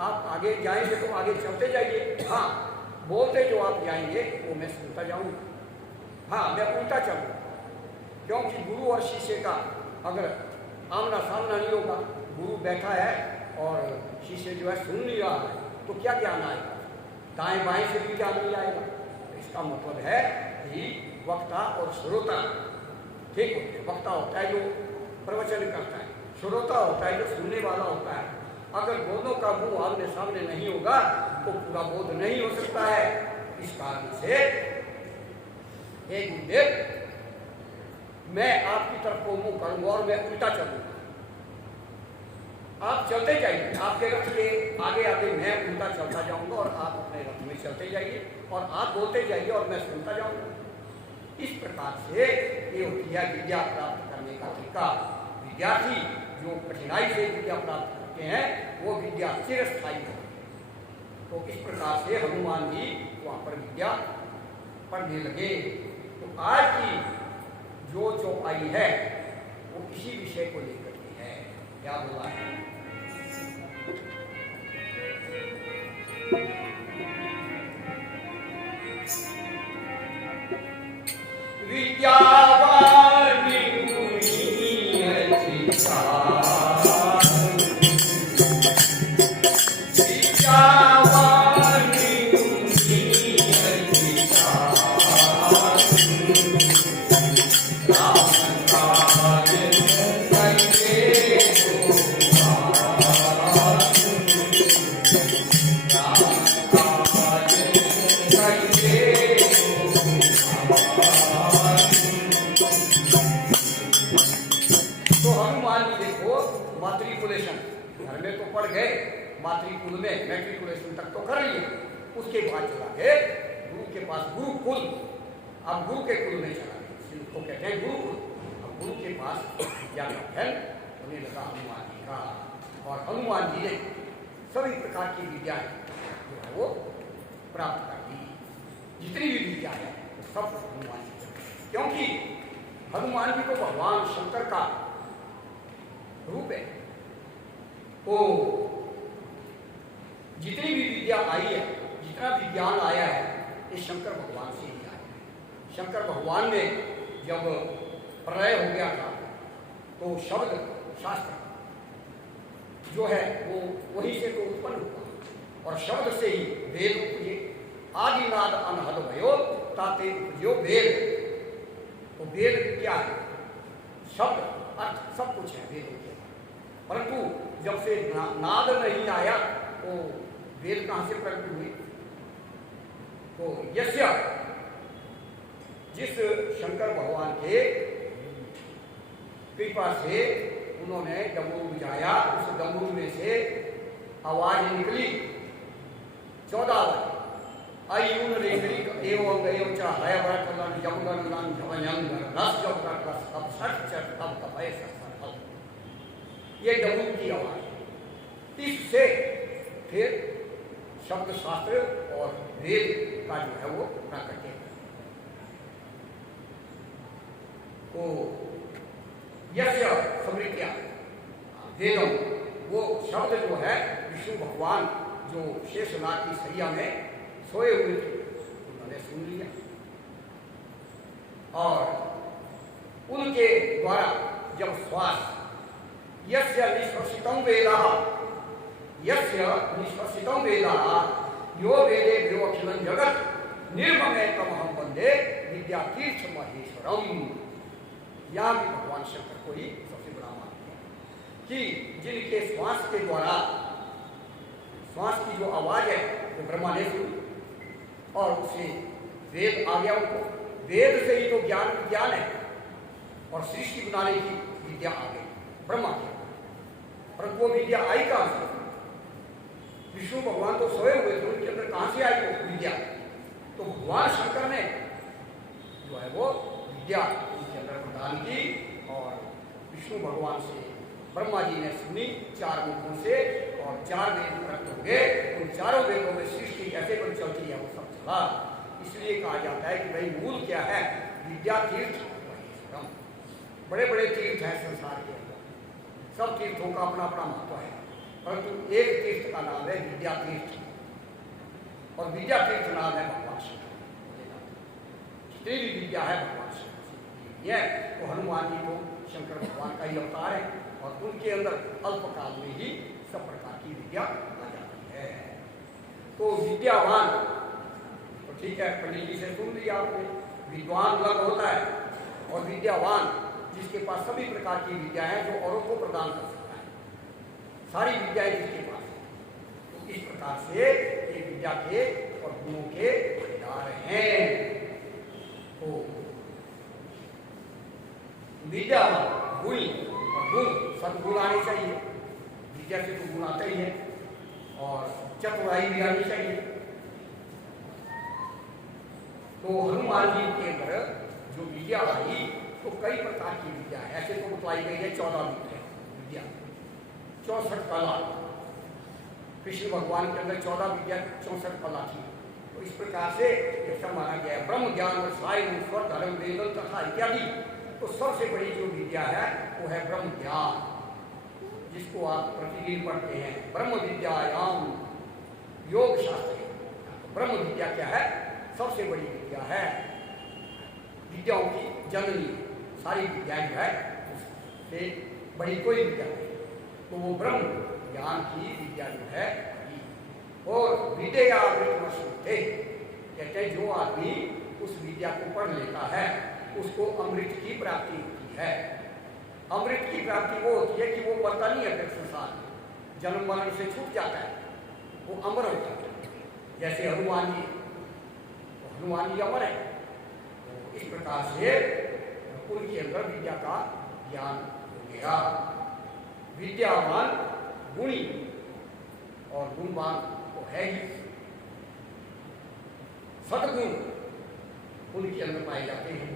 आप आगे जाएंगे तो आगे चलते जाइए। हाँ, बोलते जो आप जाएंगे वो मैं सुनता जाऊँगा। हाँ, मैं उल्टा चलूँगा, क्योंकि गुरु और शिष्य का अगर आमना सामना नहीं होगा, गुरु बैठा है और शिष्य जो है सुन नहीं रहा है, तो क्या ज्ञान आएगा? दाएं बाएं से भी ज्ञान नहीं आएगा। इसका मतलब है कि वक्ता और श्रोता ठीक होते हैं। वक्ता होता है जो प्रवचन करता है, श्रोता होता है जो सुनने वाला होता है। अगर दोनों का मुंह आमने सामने नहीं होगा तो पूरा बोध नहीं हो सकता है। इस कारण से हे गुरुदेव, मैं आपकी तरफ को मुंह करूंगा और मैं उल्टा चलूंगा। आप चलते जाइए, आपके रथ के आगे आगे मैं उल्टा चलता जाऊंगा और आप अपने रथ में चलते जाइए और आप बोलते जाइए और मैं सुनता जाऊंगा। इस प्रकार से ये होती है विद्या प्राप्त करने का तरीका। विद्यार्थी जो कठिनाई से विद्या प्राप्त करते हैं वो विद्या चिरस्थायी है। तो इस प्रकार से हनुमान जी वहाँ पर विद्या पढ़ने लगे। तो आज की जो चौपाई है वो इसी विषय को लेकर के है। क्या बोला है? विद्यावानी मातृकुल में मैट्रिकुलेशन तक तो कर लिए, उसके बाद चला गए गुरु के पास, गुरुकुल। अब गुरु के कुल में चला गया, जिसको कहते हैं गुरुकुल। अब गुरु के पास विद्या का फल होने लगा हनुमान जी का, और हनुमान जी ने सभी प्रकार की विद्याएं जो है वो प्राप्त कर दी। जितनी भी विद्या है सब हनुमान जी, क्योंकि हनुमान जी को भगवान शंकर का रूप है। तो जितनी भी विद्या आई है, जितना भी ज्ञान आया है, ये शंकर भगवान से ही आया है। शंकर भगवान ने जब प्रलय हो गया था तो शब्द शास्त्र जो है वो वहीं से तो उत्पन्न हुआ, और शब्द से ही वेद उपजे। आदिनाद अनहद भयो ताते उपजो वेद। तो वेद क्या है? शब्द अर्थ सब कुछ है वेद के, परंतु जब से नाद नहीं आया तो वेद कहाँ से प्रकट हुए? तो यस्य, जिस शंकर भगवान के कृपा से उन्होंने डमरू बजाया, उस डमरू में से आवाज निकली 14 आवाज। अयुन रेखरी एवं एवं च हय वरकलन जमगन झमयंग रस जब रस तब सच चट तब तपय सफल। ये डमरू की आवाज। इससे फिर शब्द शास्त्र और वेद का जो है वो प्राकट्य है। तो यस्य समृत्या वेदम, वो शब्द जो है विष्णु भगवान जो शेषनाग की सैया में सोए हुए थे उन्होंने सुन लिया, और उनके द्वारा जब श्वास यस्य निष्पक्षितम वेदः, यस्य निष्पक्षितम वेदः यो वेदे व्यो अखिलं जगत निर्ममे तमहम वंदे विद्यातीर्थ महेश्वरम। यहाँ भी भगवान शंकर को ही सबसे बड़ा मानते हैं कि जिनके श्वास के द्वारा, श्वास की जो आवाज है वो ब्रह्मा ने सुनी और उसे वेद आ गया उनको, वेद से ही तो ज्ञान है और सृष्टि बनाने की विद्या आ गई ब्रह्मा की। पर वो विद्या आई कहां से? विष्णु भगवान तो सोए हुए थे, उनके अंदर कहां से आई वो विद्या? तो भगवान शंकर ने जो है वो विद्या उनके अंदर प्रदान की और विष्णु भगवान से ब्रह्मा जी ने सुनी 4 मुखों से और 4 वेद प्रकट हो गए। उन चारों वेदों में सृष्टि कैसे बन चलती है वो सब चला। इसलिए कहा जाता है कि भाई मूल क्या है? विद्या तीर्थ महेश्वरम। बड़े बड़े तीर्थ हैं संसार के अंदर, सब तीर्थों का अपना अपना महत्व है, परंतु एक तीर्थ का नाम है विद्या तीर्थ और विद्या तीर्थ नाम है भगवान शंकर। जितनी भी विद्या है भगवान शंकर ये तो हनुमान जी तो शंकर भगवान का ही अवतार है और उनके अंदर अल्पकाल में ही सब प्रकार की विद्या आ जाती है। तो विद्यावान तो ठीक है, पंडित जी से सुन लिया आपने, विद्वान अलग होता है और विद्यावान जिसके पास सभी प्रकार की विद्या है, जो औरों को प्रदान कर सकता है, सारी विद्याएं जिसके पास है। तो इस प्रकार से ये विद्या के और गुणों के भंडार हैं। तो विद्यावान गुणी और गुण, सद्गुण आने चाहिए। विद्या से तो गुण आते ही है और चतुराई भी आनी चाहिए। तो हनुमान जी के अंदर जो विद्या आई तो कई प्रकार की विद्या है, ऐसे तो बताई गई है 14 विद्या, 64 कला। कृष्ण भगवान के अंदर 14 विद्या 64 कला थी। तो इस प्रकार से ऐसा माना गया है। ब्रह्म ज्ञान और साय स्वर धर्म वेदन तथा इत्यादि। तो सबसे बड़ी जो विद्या है वो है ब्रह्म ज्ञान, जिसको आप प्रतिदिन पढ़ते हैं। ब्रह्म विद्यायाम योग शास्त्र। ब्रह्म विद्या क्या है? सबसे बड़ी विद्या है, विद्याओं की जननी। सारी विद्याएं जो है उससे बड़ी कोई विद्या नहीं। तो वो ब्रह्म ज्ञान की विद्या जो है। और विद्या थे कहते हैं जो आदमी उस विद्या को पढ़ लेता है उसको अमृत की प्राप्ति होती है। अमृत की प्राप्ति वो होती है कि वो मरता नहीं है, फिर संसार में जन्म मरण से छूट जाता है, वो अमर हो जाता है। जैसे हनुमान जी, तो हनुमान जी अमर है। तो इस प्रकार से उनके अंदर विद्या का ज्ञान हो गया। विद्यावान गुणी और गुणवान तो है ही। सद्गुण उनके अंदर पाए जाते हैं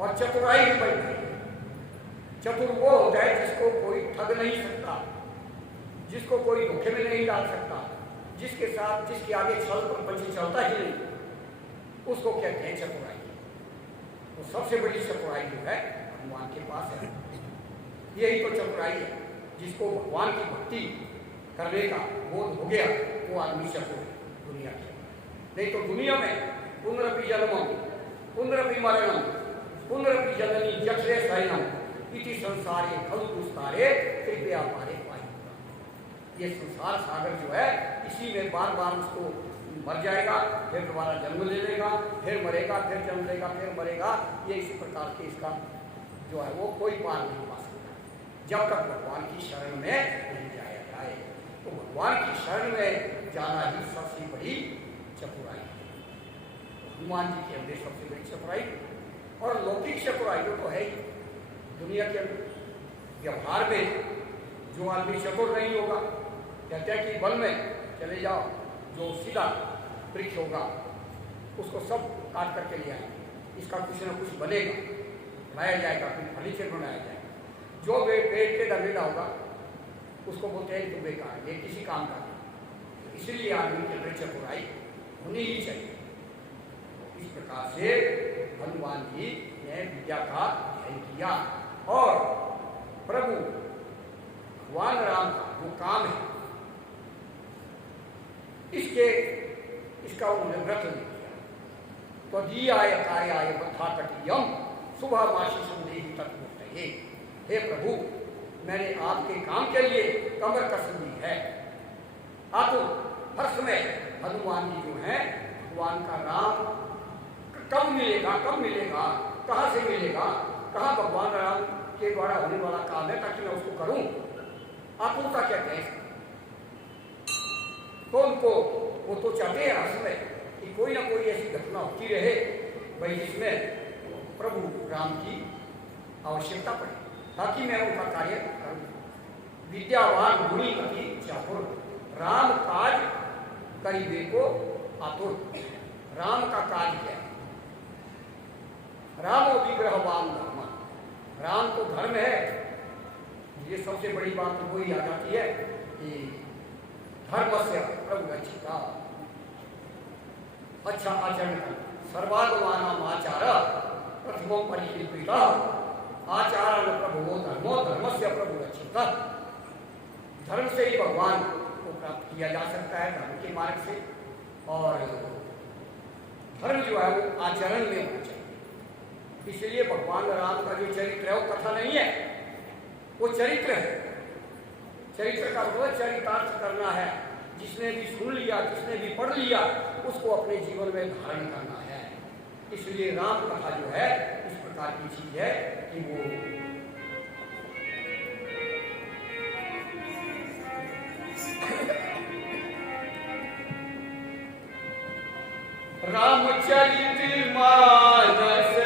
और चतुराई भी पाई जाती है। चतुर वो होता है जिसको कोई ठग नहीं सकता, जिसको कोई धोखे में नहीं डाल सकता, जिसके साथ जिसके आगे छल प्रपंच चलता ही नहीं, उसको कहते हैं चतुराई। तो सबसे बड़ी चतुराई जो है भगवान के पास है। यही तो चतुराई है। जिसको भगवान की भक्ति करने का बोध हो गया वो आदमी चतुर है दुनिया के। नहीं तो दुनिया में पुनरपि जन्मम पुनरपि मरणम पुनरपि जननी जठरे शयनम इति संसारे खलु दुस्तारे कृपया पारे पाई। ये संसार सागर जो है इसी में बार बार उसको मर जाएगा, फिर दोबारा जन्म ले लेगा, फिर मरेगा, फिर जन्म लेगा, फिर मरेगा। ये इसी प्रकार के इसका जो है वो कोई पार नहीं पा सकता जब तक भगवान की शरण में नहीं जाया जाए। तो भगवान की शरण में जाना ही सबसे बड़ी चतुराई है। हनुमान जी के अंदर सबसे बड़ी चतुराई और लौकिक चतुराई तो है ही। दुनिया के व्यवहार में जो आदमी चतुर नहीं होगा, कहते हैं कि वन में चले जाओ, जो सीधा वृक्ष होगा उसको सब काट करके ले आएंगे, इसका कुछ न कुछ बनेगा, बनाया जाएगा, फिर फर्नीचर बनाया जाएगा। जो पेड़ के दबेगा होगा उसको बोलते हैं तो बेकार, ये किसी काम का नहीं। इसलिए आदमी के अंदर चतुराई होनी ही चाहिए। इस प्रकार से हनुमान जी ने विद्या का अध्ययन किया और प्रभु भगवान राम का जो काम है इसका उन्होंने व्रत नहीं किया। तो दियाय कार्याय बद्धाकटियम सुबह माशी संदेही तत्मुक्तये। हे प्रभु, मैंने आपके काम के लिए कमर कस ली है। आप हर समय हनुमान जी जो हैं भगवान का राम कब मिलेगा, कब मिलेगा, कहाँ से मिलेगा, कहाँ भगवान राम के द्वारा होने वाला काम है ताकि मैं उसको करूं, आतुरता क्या कहें। तो उनको वो तो चाहते हैं हर समय कि कोई ना कोई ऐसी घटना होती रहे भाई जिसमें प्रभु राम की आवश्यकता पड़े ताकि मैं उनका कार्य करूं। विद्यावान गुणी अति चातुर, राम काज करीबे को आतुर। राम का काज क्या है? राम विग्रहवान धर्म, राम तो धर्म है। ये सबसे बड़ी बात तो वही आ जाती है कि धर्म से प्रभु रक्षिता, अच्छा आचरण कर, सर्वागमानाम आचार प्रथमो परिकल्पिता, आचार प्रभु धर्मो धर्मस्य प्रभु रक्षिता। धर्म से ही भगवान को प्राप्त किया जा सकता है, धर्म के मार्ग से। और धर्म जो है वो आचरण में होना चाहिए। इसलिए भगवान राम का जो चरित्र है वो कथा नहीं है, वो चरित्र है। चरित्र का मतलब चरितार्थ करना है। जिसने भी सुन लिया, जिसने भी पढ़ लिया, उसको अपने जीवन में धारण करना है। इसलिए राम कथा जो है इस प्रकार की चीज है कि वो रामचरित मानस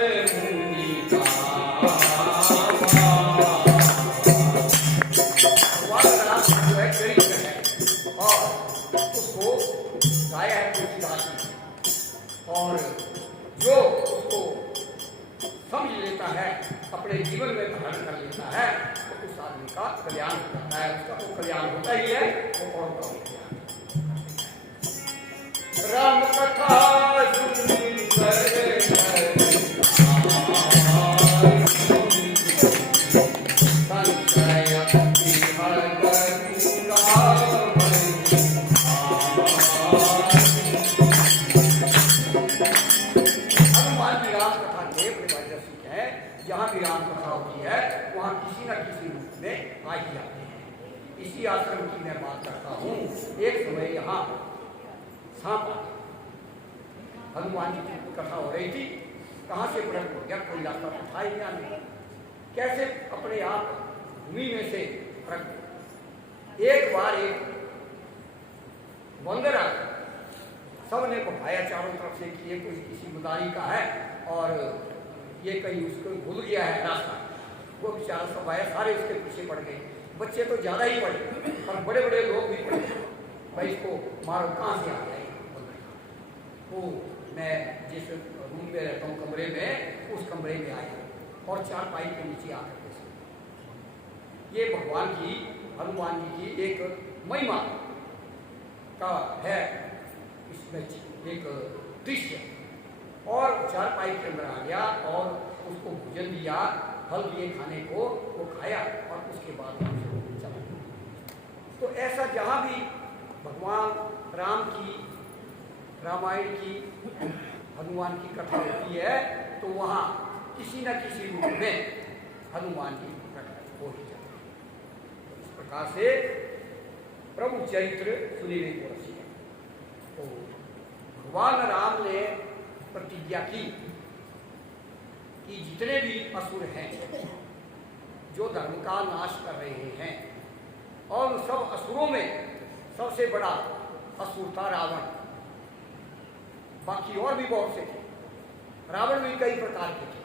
चरित्र है और उसको गाया है तुलसीदास ने। और जो उसको समझ लेता है, अपने जीवन में धारण कर लेता है, तो उस आदमी का कल्याण हो जाता है। उसका तो कल्याण होता ही है, वो और का कल्याण। राम कथा जहाँ भी राम कथा होती है वहाँ किसी न किसी रूप में आ ही जाते हैं। इसी आश्रम की मैं बात करता हूँ। एक समय यहाँ सांप हनुमान जी की कथा हो रही थी। कहाँ से प्रकट हो गया, कोई रास्ता तो था ही नहीं, कैसे अपने आप भूमि में से प्रकट। एक बार एक बंदर सबने बहाया चारों तरफ से कि ये कोई किसी मुदारी का है और ये कहीं उसको भूल गया है रास्ता। वो बेचारा सब आया, सारे उसके पीछे पड़ गए। बच्चे तो ज्यादा ही पड़े और बड़े बड़े लोग भी पड़े। भाई इसको मारो, कहाँ से आ गया? तो मैं जिस रूम में रहता हूँ कमरे में, उस कमरे में आया और चारपाई के नीचे आकर के ये भगवान की, हनुमान जी की एक महिमा का है इसमें एक दृश्य। और चारपाई के अंदर आ गया और उसको भोजन दिया, फल दिए खाने को, वो खाया और उसके बाद चला। तो ऐसा जहाँ भी भगवान राम की, रामायण की, हनुमान की कथा होती है तो वहाँ किसी न किसी रूप में हनुमान जी प्रकट हो ही जाते हैं। तो इस प्रकार से प्रभु चरित्र सुनीले को रची है। तो भगवान राम ने प्रतिज्ञा की कि जितने भी असुर हैं जो धर्म का नाश कर रहे हैं, और उन सब असुरों में सबसे बड़ा असुर था रावण। बाकी और भी बहुत से थे। रावण भी कई प्रकार के थे।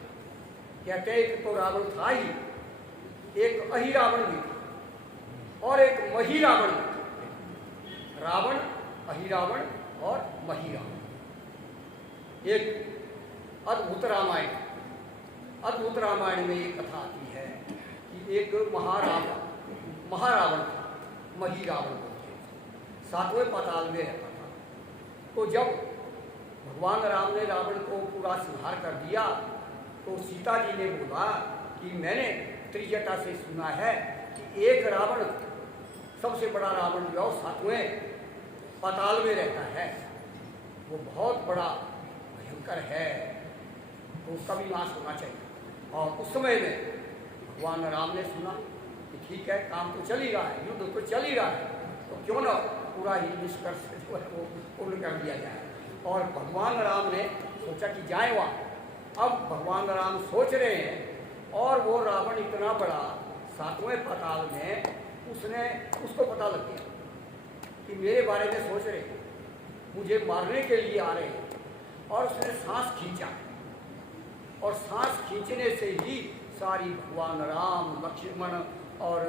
कहते हैं कि तो रावण था ही, एक अहिरावण भी था और एक महिरावण भी था। रावण, अहिरावण और महिरावण। एक अद्भुत रामायण, अद्भुत रामायण में ये कथा आती है कि एक महारावण था, महिरावण बोलते हैं, 7वें पाताल में रहता था। तो जब भगवान राम ने रावण को पूरा संहार कर दिया तो सीता जी ने बोला कि मैंने त्रिजटा से सुना है कि एक रावण, सबसे बड़ा रावण जो 7वें पाताल में रहता है, वो बहुत बड़ा भयंकर है, तो उसका भी नाश होना चाहिए। और उस समय में भगवान राम ने सुना कि ठीक है, काम तो चल ही रहा है, युद्ध तो चल ही रहा है, तो क्यों ना पूरा ही निष्कर्ष जो है वो पूर्ण कर दिया जाए। और भगवान राम ने सोचा कि जाए वहाँ। अब भगवान राम सोच रहे हैं और वो रावण इतना बड़ा 7वें पाताल में उसको पता लग गया कि मेरे बारे में सोच रहे हैं, मुझे मारने के लिए आ रहे हैं। और उसने सांस खींचा और सांस खींचने से ही सारी भगवान राम, लक्ष्मण और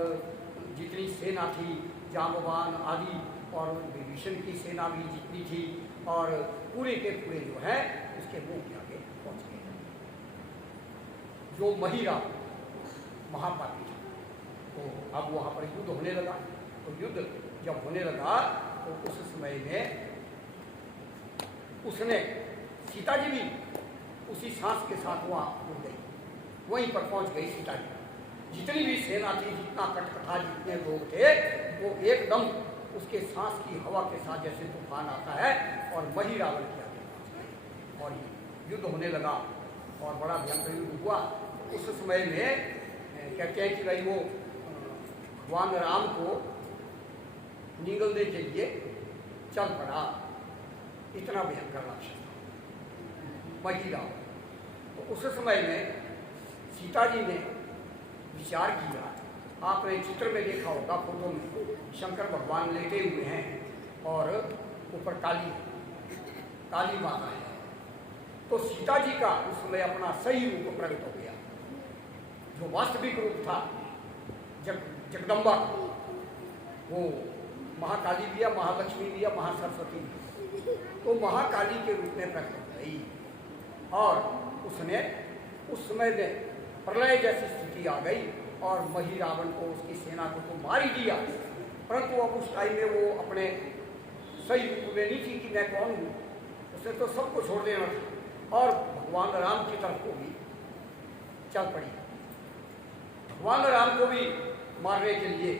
जितनी सेना थी, जांबवान आदि और विभीषण की सेना भी जितनी थी और पूरे के पूरे जो है उसके मुंह के आगे पहुंच गए। जो महिरा महापापी था तो अब वहाँ पर युद्ध होने लगा। तो युद्ध जब होने लगा तो उस समय में उसने सीता जी भी उसी सांस के साथ वहाँ उड़ गई, वहीं पर पहुँच गई सीता जी। जितनी भी सेना थी, जितना कटकटा, जितने लोग थे, वो एकदम उसके सांस की हवा के साथ जैसे तूफान आता है और वही रावण के आगे पहुँच गए और युद्ध होने लगा और बड़ा भयंकर युद्ध हुआ। उस समय में कहते हैं कि भाई वो भगवान राम को निगलने के लिए चल पड़ा, इतना भयंकर राक्षस था वही रावण। तो उस समय में सीता जी ने विचार किया, आपने चित्र में देखा होगा, फोटो में शंकर भगवान लेटे हुए हैं और ऊपर काली माता है। तो सीता जी का उस समय अपना सही रूप प्रकट हो गया, जो वास्तविक रूप था जगदम्बा, वो महाकाली भी है, महालक्ष्मी भी है, महासरस्वती भी। तो महाकाली के रूप में प्रकट हो गई और उसने उस समय में प्रलय जैसी स्थिति आ गई और मही रावण को, उसकी सेना को तो मार ही दिया, परंतु अब उस टाइम में वो अपने सही रूप में नहीं थी कि मैं कौन हूँ। उसने तो सबको छोड़ देना था और भगवान राम की तरफ को भी चल पड़ी। भगवान राम को भी मारने के लिए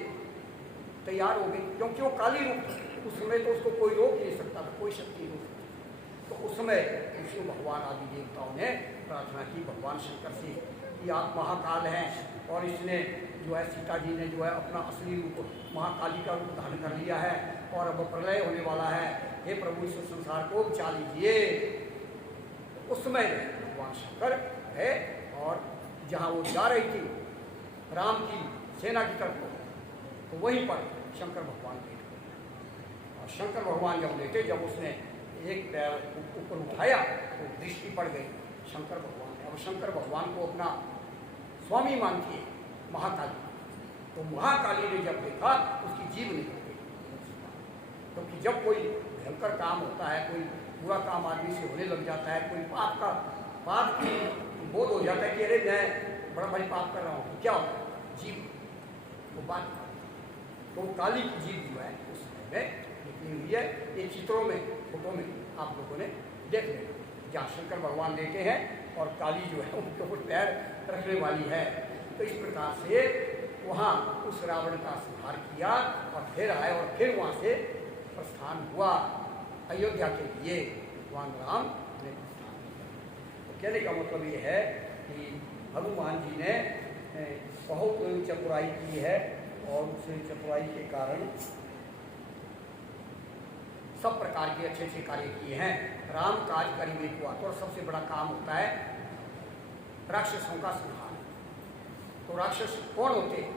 तैयार हो गई, क्योंकि वो काली रूप था। उस समय तो उसको कोई रोक नहीं सकता था, कोई शक्ति नहीं सकती। तो उस समय विष्णु भगवान आदि देवताओं ने प्रार्थना की भगवान शंकर से कि आप महाकाल हैं और इसने जो है सीता जी ने जो है अपना असली रूप महाकाली का रूप धारण कर लिया है और अब प्रलय होने वाला है, हे प्रभु इस संसार को बचा लीजिए। उस समय भगवान शंकर है और जहाँ वो जा रही थी राम की सेना की तरफ, तो वहीं पर शंकर भगवान लेट गए। और शंकर भगवान जब लेटे, जब उसने एक पैर ऊपर उठाया तो दृष्टि पड़ गई शंकर भगवान ने। अब शंकर भगवान को अपना स्वामी मानती है महाकाली, तो महाकाली ने जब देखा उसकी जीव निकल गई। क्योंकि जब कोई भयंकर काम होता है, कोई बुरा काम आदमी से होने लग जाता है, कोई पाप की बोध हो जाता है कि अरे मैं बड़ा भारी पाप कर रहा हूँ, क्या होता है जीव वो बात। तो काली की जीव जो है उस समय में निकली हुई है। ये चित्रों में, फोटो में आप लोगों ने देख लेना, जहाँ शंकर भगवान लेटे हैं और काली जो है उनके ऊपर पैर रखने वाली है। तो इस प्रकार से वहाँ उस रावण का संहार किया और फिर आए और फिर वहाँ से प्रस्थान हुआ अयोध्या के लिए। भगवान राम ने प्रस्थान किया। तो कहने का मतलब ये है कि हनुमान जी ने बहुत चतुराई की है और उस चतुराई के कारण सब प्रकार के अच्छे अच्छे कार्य किए हैं। राम काज करिबे को आतुर, सबसे बड़ा काम होता है राक्षसों का संहार। तो राक्षस कौन होते हैं?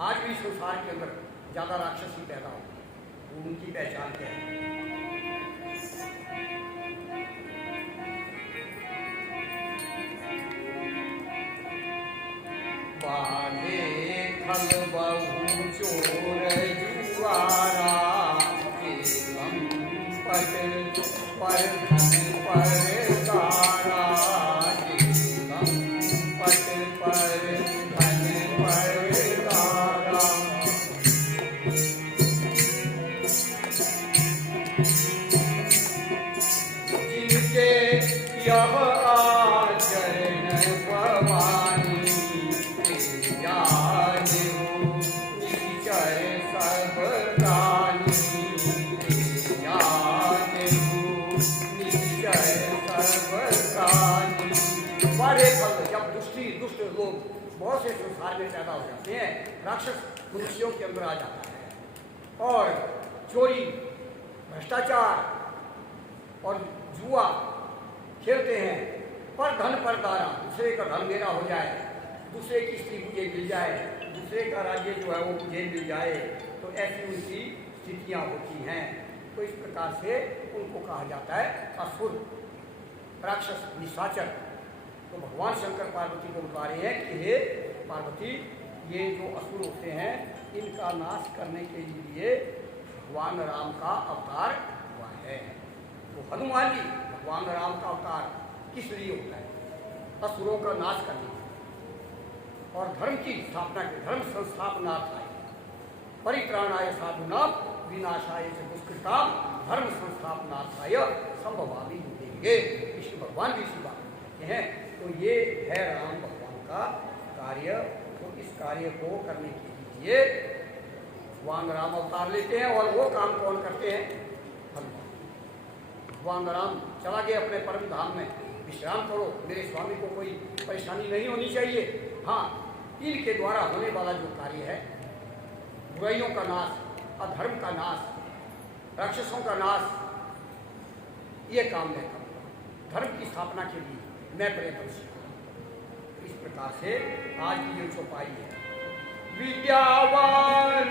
आज भी संसार के अंदर ज़्यादा राक्षस ही पैदा होते हैं। उनकी पहचान क्या है? बाले खल बहु चोर जुआरा, पट पर धन पर तारा, पट पर धन पर तारा। जिनके यह आचरण भवानी, याद हो निश्चर सब प्राणी, याद हो निश्चर सब प्राणी। बड़े फल जब दुष्ट लोग बहुत से संसार में पैदा हो जाते हैं, राक्षस मनुष्यों के अंदर आ जाता है और चोरी, भ्रष्टाचार और जुआ खेलते हैं, पर धन पर दारा, दूसरे का धन मेरा हो जाए, दूसरे की स्त्री मुझे मिल जाए, दूसरे का राज्य जो है वो मुझे मिल जाए, तो ऐसी उनकी स्थितियाँ होती हैं। तो इस प्रकार से उनको कहा जाता है असुर, राक्षस, निशाचर। तो भगवान शंकर पार्वती को बता रहे हैं कि हे पार्वती, ये जो असुर होते हैं इनका नाश करने के लिए भगवान राम का अवतार हुआ है। तो हनुमान जी भगवान राम का अवतार किस लिए होता है? असुरों का नाश करने और धर्म की स्थापना के, धर्म संस्थापनार्थाय, परित्राणाय साधूनां विनाशाय च दुष्कृतां धर्म संस्थापनार्थाय संभवामि युगे। विष्णु भगवान भी इसी बात कहते हैं। तो ये है राम भगवान का कार्य। तो इस कार्य को करने के लिए भगवान राम अवतार लेते हैं। और वो काम कौन करते हैं? हनुमान। भगवान राम चला गए अपने परम धाम में, विश्राम करो, मेरे स्वामी को कोई परेशानी नहीं होनी चाहिए। हाँ, इनके द्वारा होने वाला जो कार्य है, बुराइयों का नाश, अधर्म का नाश, राक्षसों का नाश, ये काम मैं करूँगा। धर्म की स्थापना के लिए मैं प्रयत्नशील हूँ। इस प्रकार से आज की जो चौपाई है, विद्यावान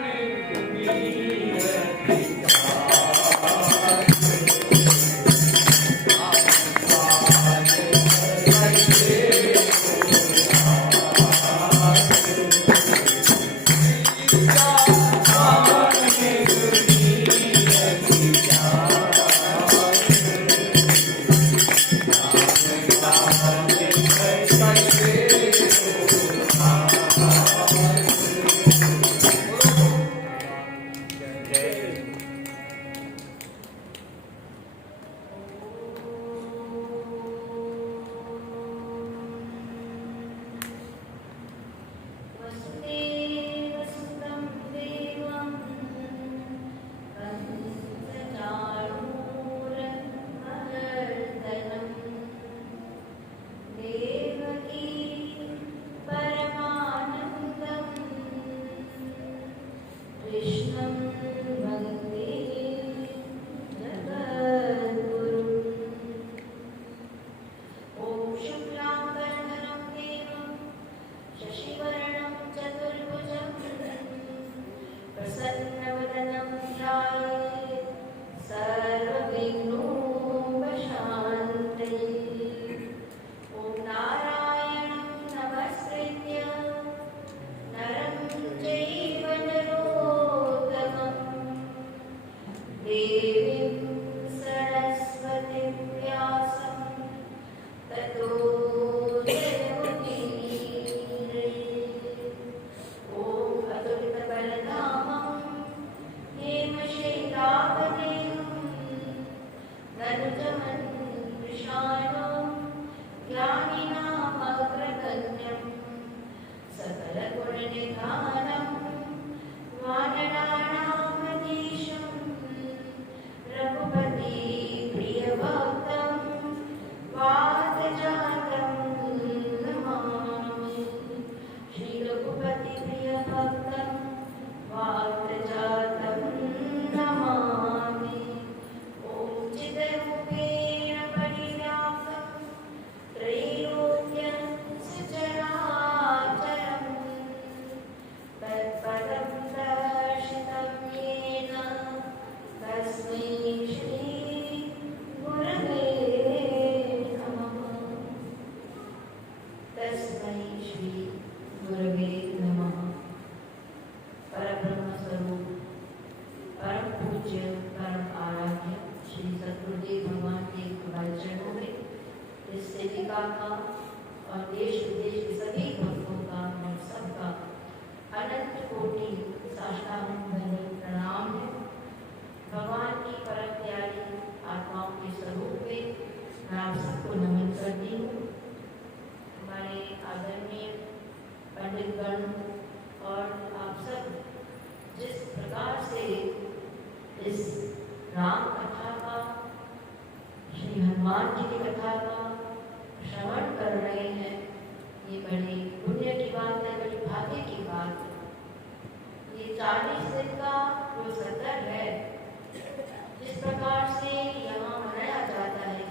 जिस प्रकार से यहाँ मनाया जाता है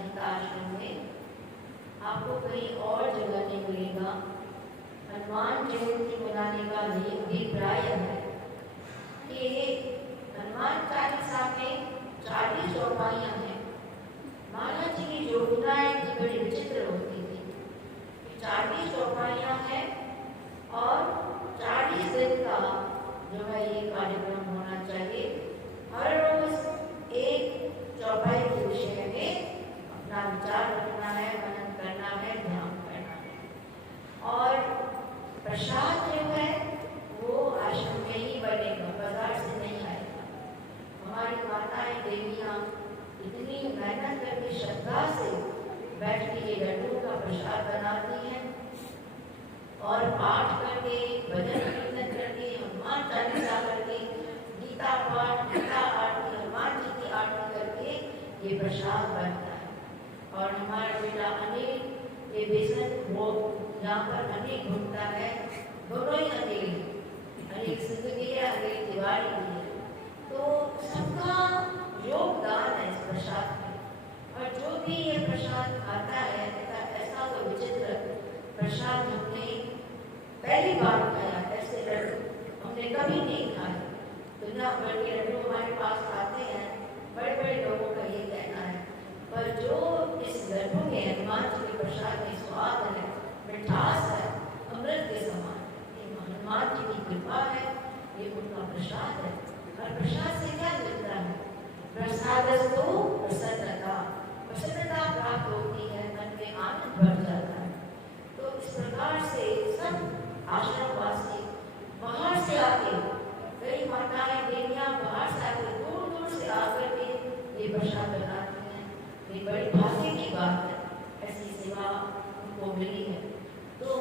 इतनी मेहनत करके श्रद्धा से बैठ के ये लड्डू का प्रसाद बनाती हैं और पाठ करके, भजन कीर्तन करके, हनुमान चालीसा करके, गीता पाठ, गीता आरती, हनुमान जी की आरती करके ये प्रसाद बनता है। और हमारा बेटा अनिल ये बेसन वो यहाँ पर अनिल घूमता है, दोनों ही अनिल जिंदगी है, अनिल तिवारी भी है। तो सबका योगदान है इस प्रसाद में। और जो भी ये प्रसाद खाता है, ऐसा तो विचित्र प्रसाद हमने पहली बार खाया, ऐसे लड्डू हमने कभी नहीं खाए। दुनिया भर के लड्डू हमारे पास आते हैं, बड़े बड़े लोगों का ये कहना है, पर जो इस लड्डू में हनुमान जी के प्रसाद में स्वाद है, मिठास है, अमृत के समान, ये हनुमान जी की कृपा है, ये उनका प्रसाद है। और प्रसाद से क्या मिलता है? प्रसादस्तु प्रसन्नता, प्रसन्नता प्राप्त होती है, मन में आनंद बढ़ जाता है। तो इस प्रकार से सब आश्रमवासी बाहर से आके, कई माताएं देवियां बाहर से आके, दूर दूर से आकर के ये प्रसाद बनाती हैं। ये बड़ी भाग्य की बात है, ऐसी सेवा उनको मिली है। तो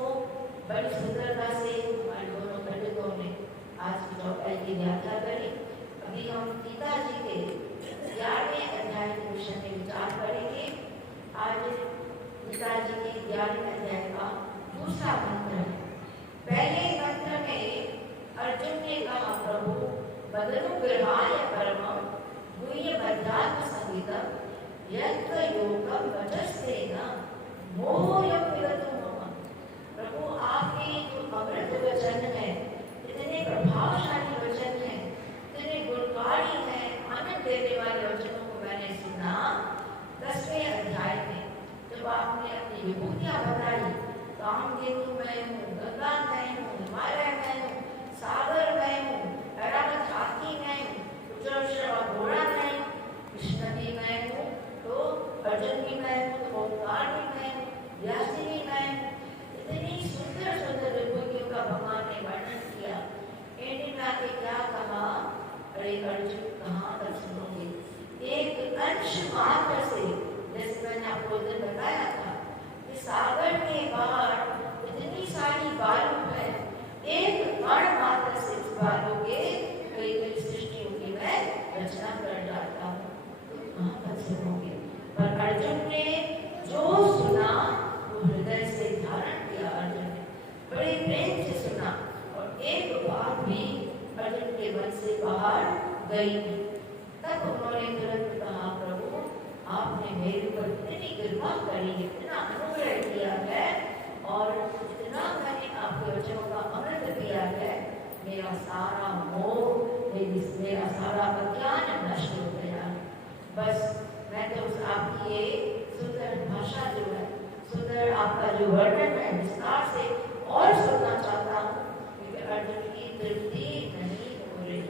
बड़ी सुंदरता से हमारे दोनों पंडितों ने आज की चौपाई की व्याख्या करी। अभी हम गीता जी के 11वें अध्याय के विषय में विचार करेंगे। आज गीता जी के 11वें अध्याय का दूसरा मंत्र है। पहले मंत्र में अर्जुन ने कहा, प्रभु बदनुग्रहाय परमं गुह्य मध्यात्म संगीतम यत्र योगम वचस्तेन मोहयं विगतो मम। प्रभु आपके जो अमृत वचन है, इतने प्रभावशाली वचन है, इतने गुणकारी है, आनंद देने वाले वचनों को मैंने सुना 10वें अध्याय में, जब आपने अपनी विभूतियां बताई, कामधेनु मैं हूँ, गंगा मैं हूँ, हिमालय मैं हूँ, सागर मैं हूँ, ऐरावत हाथी मैं हूँ, उज्जवल घोड़ा मैं हूँ, कृष्ण भी मैं हूँ, तो अर्जुन भी मैं हूँ, तो ओंकार भी मैं हूँ, व्यास जी भी मैं हूँ। इतनी सुंदर सुंदर विभूतियों का भगवान ने वर्णन किया। एंड में आके क्या कहा, अरे अर्जुन कहाँ तक सुनोगे, एक अंश मात्र से, जैसे मैंने आपको उस दिन बताया था कि सागर के बाहर इतनी सारी बालू है, एक कण मात्र से उस बालू के कई कई सृष्टियों की मैं रचना कर डालता हूँ, तो कहाँ तक सुनोगे। पर अर्जुन ने जो सुना वो हृदय से धारण किया। अर्जुन ने बड़े प्रेम से सुना और एक बात भी अर्जुन के मन से बाहर गई नहीं। तब उन्होंने तुरंत कहा, प्रभु आपने मेरे ऊपर इतनी कृपा करी, इतना अनुग्रह किया है और इतना मैंने आपके वचनों का अमृत किया है, मेरा सारा मोह, मेरा सारा अज्ञान नष्ट हो गया। बस मैं तो आपकी ये सुंदर भाषा जो है, सुंदर आपका जो वर्णन है, विस्तार से और सुनना चाहता हूँ, क्योंकि अर्जुन की तृप्ति नहीं हो रही।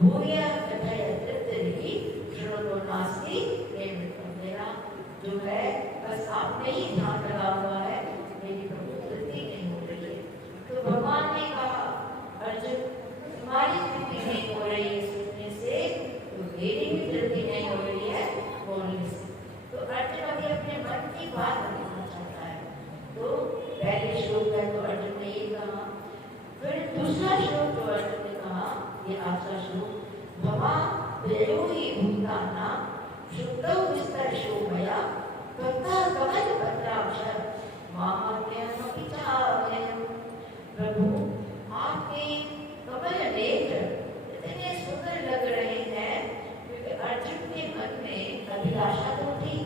भूया कथय तृप्ति श्रोतो नास्ति मेरा जो है, बस आपने ही ध्यान लगा हुआ है, मेरी प्रभु तृप्ति नहीं हो रही है। तो भगवान ने कहा, अर्जुन तुम्हारी तृप्ति नहीं हो रही है सुनने से, तो मेरी भी तृप्ति नहीं हो रही है बोलने से। तो अर्जुन अभी अपने मन की बात बताना चाहता है। तो पहले श्लोक है तो अर्जुन ने ये कहा, फिर दूसरा श्लोक तो अर्जुन ने कहा, ये आशा श्लोक, भवा प्रयोगी भूताना शुद्धौ विस्तरशो मया तथा कमल पत्राक्षर मामन्यमपि चावयम्। प्रभु आपके कमल नेत्र इतने सुंदर लग रहे हैं, क्योंकि अर्जुन के मन में अभिलाषा तो थी,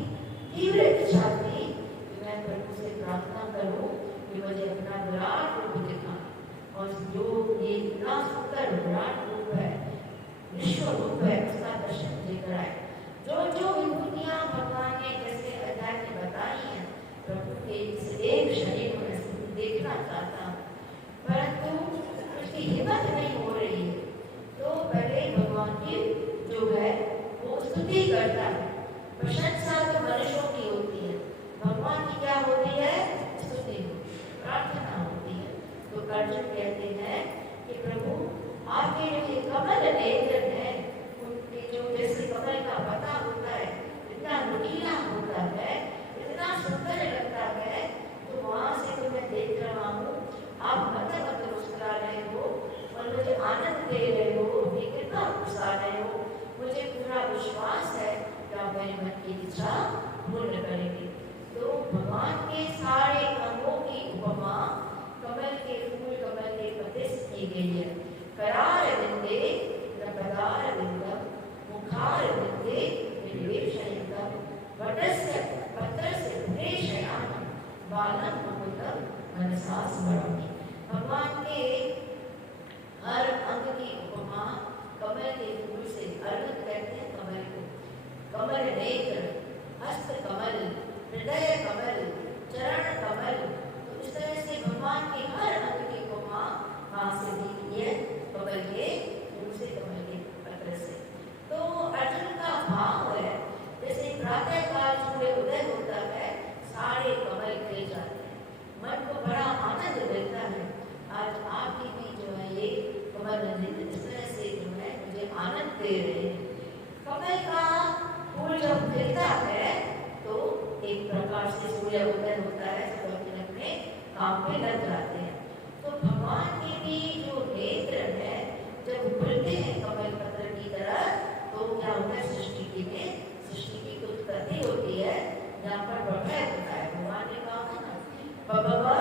तीव्र इच्छा थी कि मैं प्रभु से प्रार्थना करूं कि मुझे अपना विराट रूप दिखाएं, और जो ये इतना सुंदर विराट रूप है, विश्व रूप है, उसका दर्शन मुझे कराए। जो जो विभूतियां भगवान ने जैसे अध्याय में बताई हैं, प्रभु के इस एक शरीर में देखना चाहता हूँ, परंतु उसकी हिम्मत नहीं हो रही है। तो पहले भगवान की जो है वो स्तुति करता है। प्रशंसा तो मनुष्यों की होती है, भगवान की क्या होती है? स्तुति, प्रार्थना होती है। तो अर्जुन कहते हैं कि प्रभु आपके जो कमल नेत्र हैं, उनके जो जैसे कमल का पत्ता होता है, मेरे मन की इच्छा पूर्ण करेंगे। तो भगवान के सारे अंगों की उपमा कमल के फूल, कमल के पत्ते से की गई है। करार विंदे नपदार विंदम मुखार विंदे निर्वेशयन्तम वटस्य पत्रस्य भूषयामि बालं मुकुटं मनसा स्मरामि। भगवान के हर अंग की उपमा कमल के फूल से, अर्घ कहते हैं कमल को, कमल नेत्र, हस्त कमल, हृदय कमल, चरण कमल। तो इस तरह से भगवान के हर अंग की उपमा वहां से दी गई है, कमल के फूल से, कमल के पत्र से। तो अर्जुन का भाव है जैसे प्रातः काल सूर्य उदय होता है, सारे कमल खिल जाते हैं, मन को बड़ा आनंद मिलता है। आज आपकी भी जो है ये कमल इस तरह से जो है मुझे आनंद दे रहे हैं। कमल का फूल जब खिलता है तो एक प्रकार से सूर्य उदय होता है, सब अपने अपने काम पे लग जाते हैं। तो भगवान के भी जो नेत्र है जब खुलते हैं कमल पत्र की तरह, तो क्या होता है, सृष्टि की उत्पत्ति होती है। यहाँ पर प्रलय होता है। भगवान ने कहा था ना, भगवा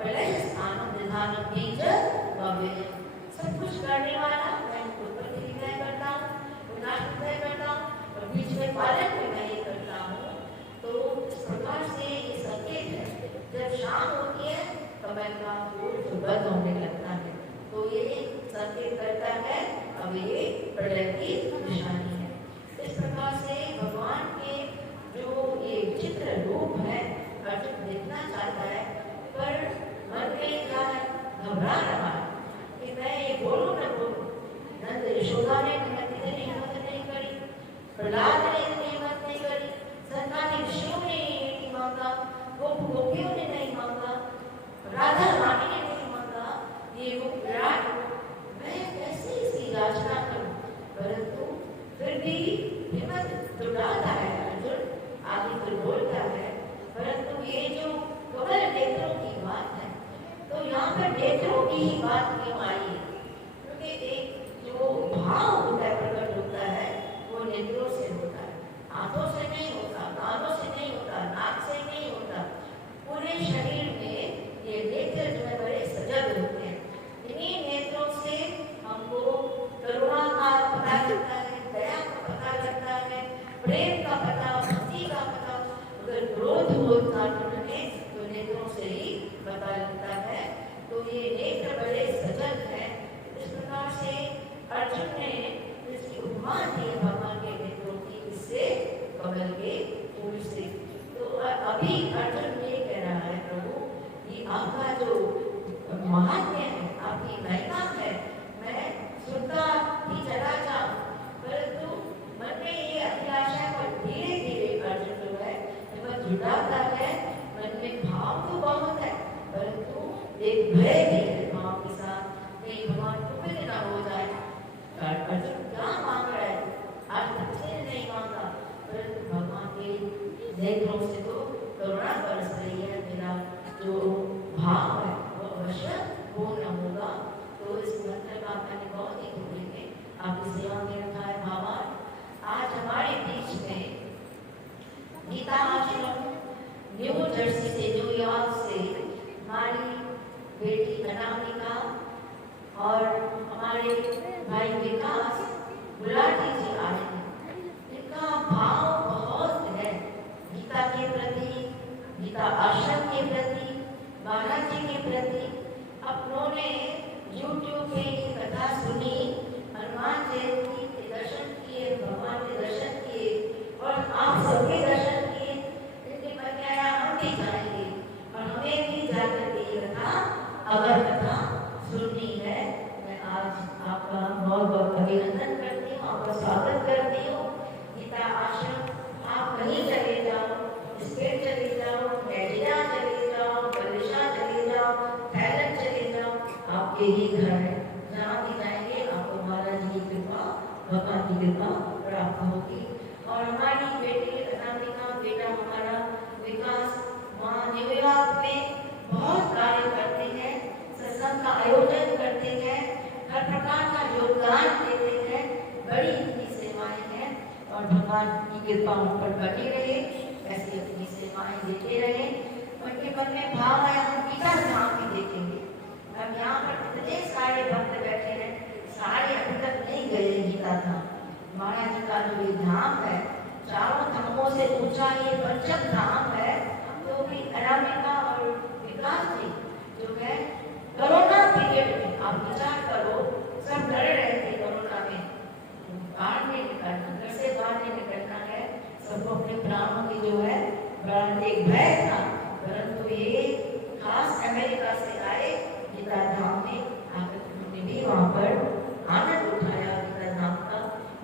प्रलय स्थानम निधानम बीज भव्य, सब कुछ करने वाला मैं उत्पत्ति विलय करता हूँ, विनाश विलय करता हूँ, और बीच में पालन भी मैं ही करता हूँ। तो इस प्रकार से ये संकेत है, जब शाम होती है कमल का फूल बंद होने लगता है, तो ये संकेत करता है अब ये प्रलय की निशानी है। इस प्रकार से भगवान के जो ये चित्र रूप है अर्जुन देखना चाहता है, पर मन में क्या है, घबरा रहा है कि मैं ये बोलूं न बोलूं। नंद यशोदा ने इतनी हिम्मत नहीं करी, प्रहलाद ने इतनी हिम्मत नहीं करी, सनकादिक ऋषियों ने नहीं मांगा, गोपियों ने नहीं मांगा, राधा रानी ने नहीं मांगा, ये वो विराट, मैं कैसे इसकी याचना करूं। परंतु फिर भी हिम्मत जुटाता है अर्जुन, आगे फिर बोलता है। परंतु ये जो कमल नेत्रों की बात है, तो यहाँ पर नेत्रों की ही बात क्यों आई है, क्योंकि एक जो भाव होता है, प्रकट होता है, वो नेत्रों से होता है, हाथों से नहीं होता, कानों से नहीं होता, नाक से नहीं होता। पूरे शरीर में ये नेत्र जो है बड़े सजग होते हैं। इन्हीं नेत्रों से हमको करुणा का पता लगता है, दया का पता लगता है, प्रेम का पता, भक्ति का पता। अगर क्रोध होता तो नेत्रों से ही पता लगता है। तो ये नेत्र बड़े सजग हैं। इस प्रकार से अर्जुन ने इसकी उपमा दी भगवान के नेत्रों की, इससे कमल के फूल से। तो अभी अर्जुन ये कह रहा है, प्रभु ये आपका जो महात्म्य है, आपकी महिमा है, मैं सुनता ही चला जाऊं, परंतु मन में ये अभिलाषा पर धीरे धीरे अर्जुन जो है हिम्मत जुटाता है। मन में भाव तो बहुत है, परंतु एक भय भी है भाव के साथ, नहीं भगवान कुपित न हो जाए। अर्जुन क्या मांग रहा है, आज तक से नहीं मांगा, परंतु भगवान के नेत्रों से तो करुणा बरस रही है। मेरा जो भाव है वो अवश्य पूर्ण होगा। तो इस मंत्र का मैंने बहुत ही बोलेंगे, आपकी सेवा में रखा है भावार्थ। आज हमारे बीच में गीता आश्रम न्यू जर्सी से, न्यूयॉर्क से हमारी बेटी अनामिका और हमारे भाई विकास गुलाटी जी आए हैं। इनका भाव बहुत है गीता के प्रति, गीता आश्रम के प्रति, महाराज जी के प्रति। अपनों ने YouTube पे ये कथा सुनी, हनुमान जयंती के दर्शन किए, भगवान के दर्शन किए और आप सबके दर्शन किए। इनके मन में आया हम भी जाएंगे और हमें भी जाकर के ये कथा, अगर कथा सुननी है। मैं आज आपका बहुत बहुत अभिनंदन करती हूँ, आपका स्वागत करती हूँ। गीता आश्रम आप कहीं चले जाओ, स्टेट चले जाओ, कैनेडा चले जाओ, मलेशिया चले जाओ, थाईलैंड चले जाओ, आपके ही घर है। जहाँ भी जाएंगे आपको महाराज की कृपा, भगवान की कृपा प्राप्त होगी। और हमारी बेटी अनामिका, बेटा हमारा विकास वहाँ न्यूयॉर्क में बहुत कार्य करते हैं, सत्संग का आयोजन करते हैं, हर प्रकार का योगदान देते हैं, बड़ी इनकी सेवाएं हैं। और भगवान की कृपा उन पर बनी रहे, ऐसी अपनी सेवाएं देते रहे। उनके मन में भाव है हम गीता धाम भी देखेंगे। हम यहाँ पर कितने सारे भक्त बैठे हैं, सारे अभी तक नहीं गए गीता धाम। महाराज जी का जो ये धाम है, चारों धामों से ऊंचा ये पंचम धाम है। तो भी अनामिका और विकास जी जो है कोरोना पीरियड में, आप विचार करो, सब डर रहे थे कोरोना में, बाहर नहीं निकलना, घर से बाहर नहीं निकलना है, सबको अपने प्राणों की जो है प्राण एक भय था। परंतु ये खास अमेरिका से आए गीता धाम में आकर उन्होंने भी वहाँ पर आनंद उठाया गीता धाम का।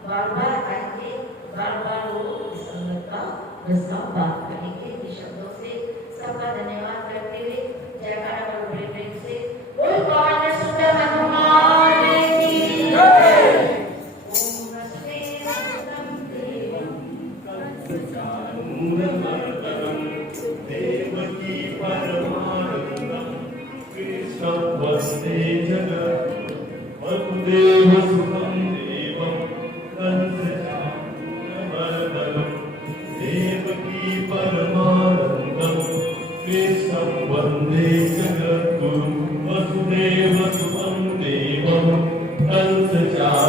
बार बार आएंगे, बार बार वो इस संगत का प्रस्ताव बात करेंगे। इन शब्दों से सबका धन्यवाद करते हुए जयकारा और बड़े प्रेम से बोल पवन सुंदर हनुमान की जय। ओम नमस्ते देवम देवकी परमानंदम कृष्णं वन्दे जगत् वसुदेवसुतं देवं कंसचानूरमर्दनं देवकी परमानंदम कृष्णं वन्दे जगद्गुरुं वसुदेवसुतं देवं कंसचानूरमर्दनं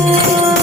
Thank you.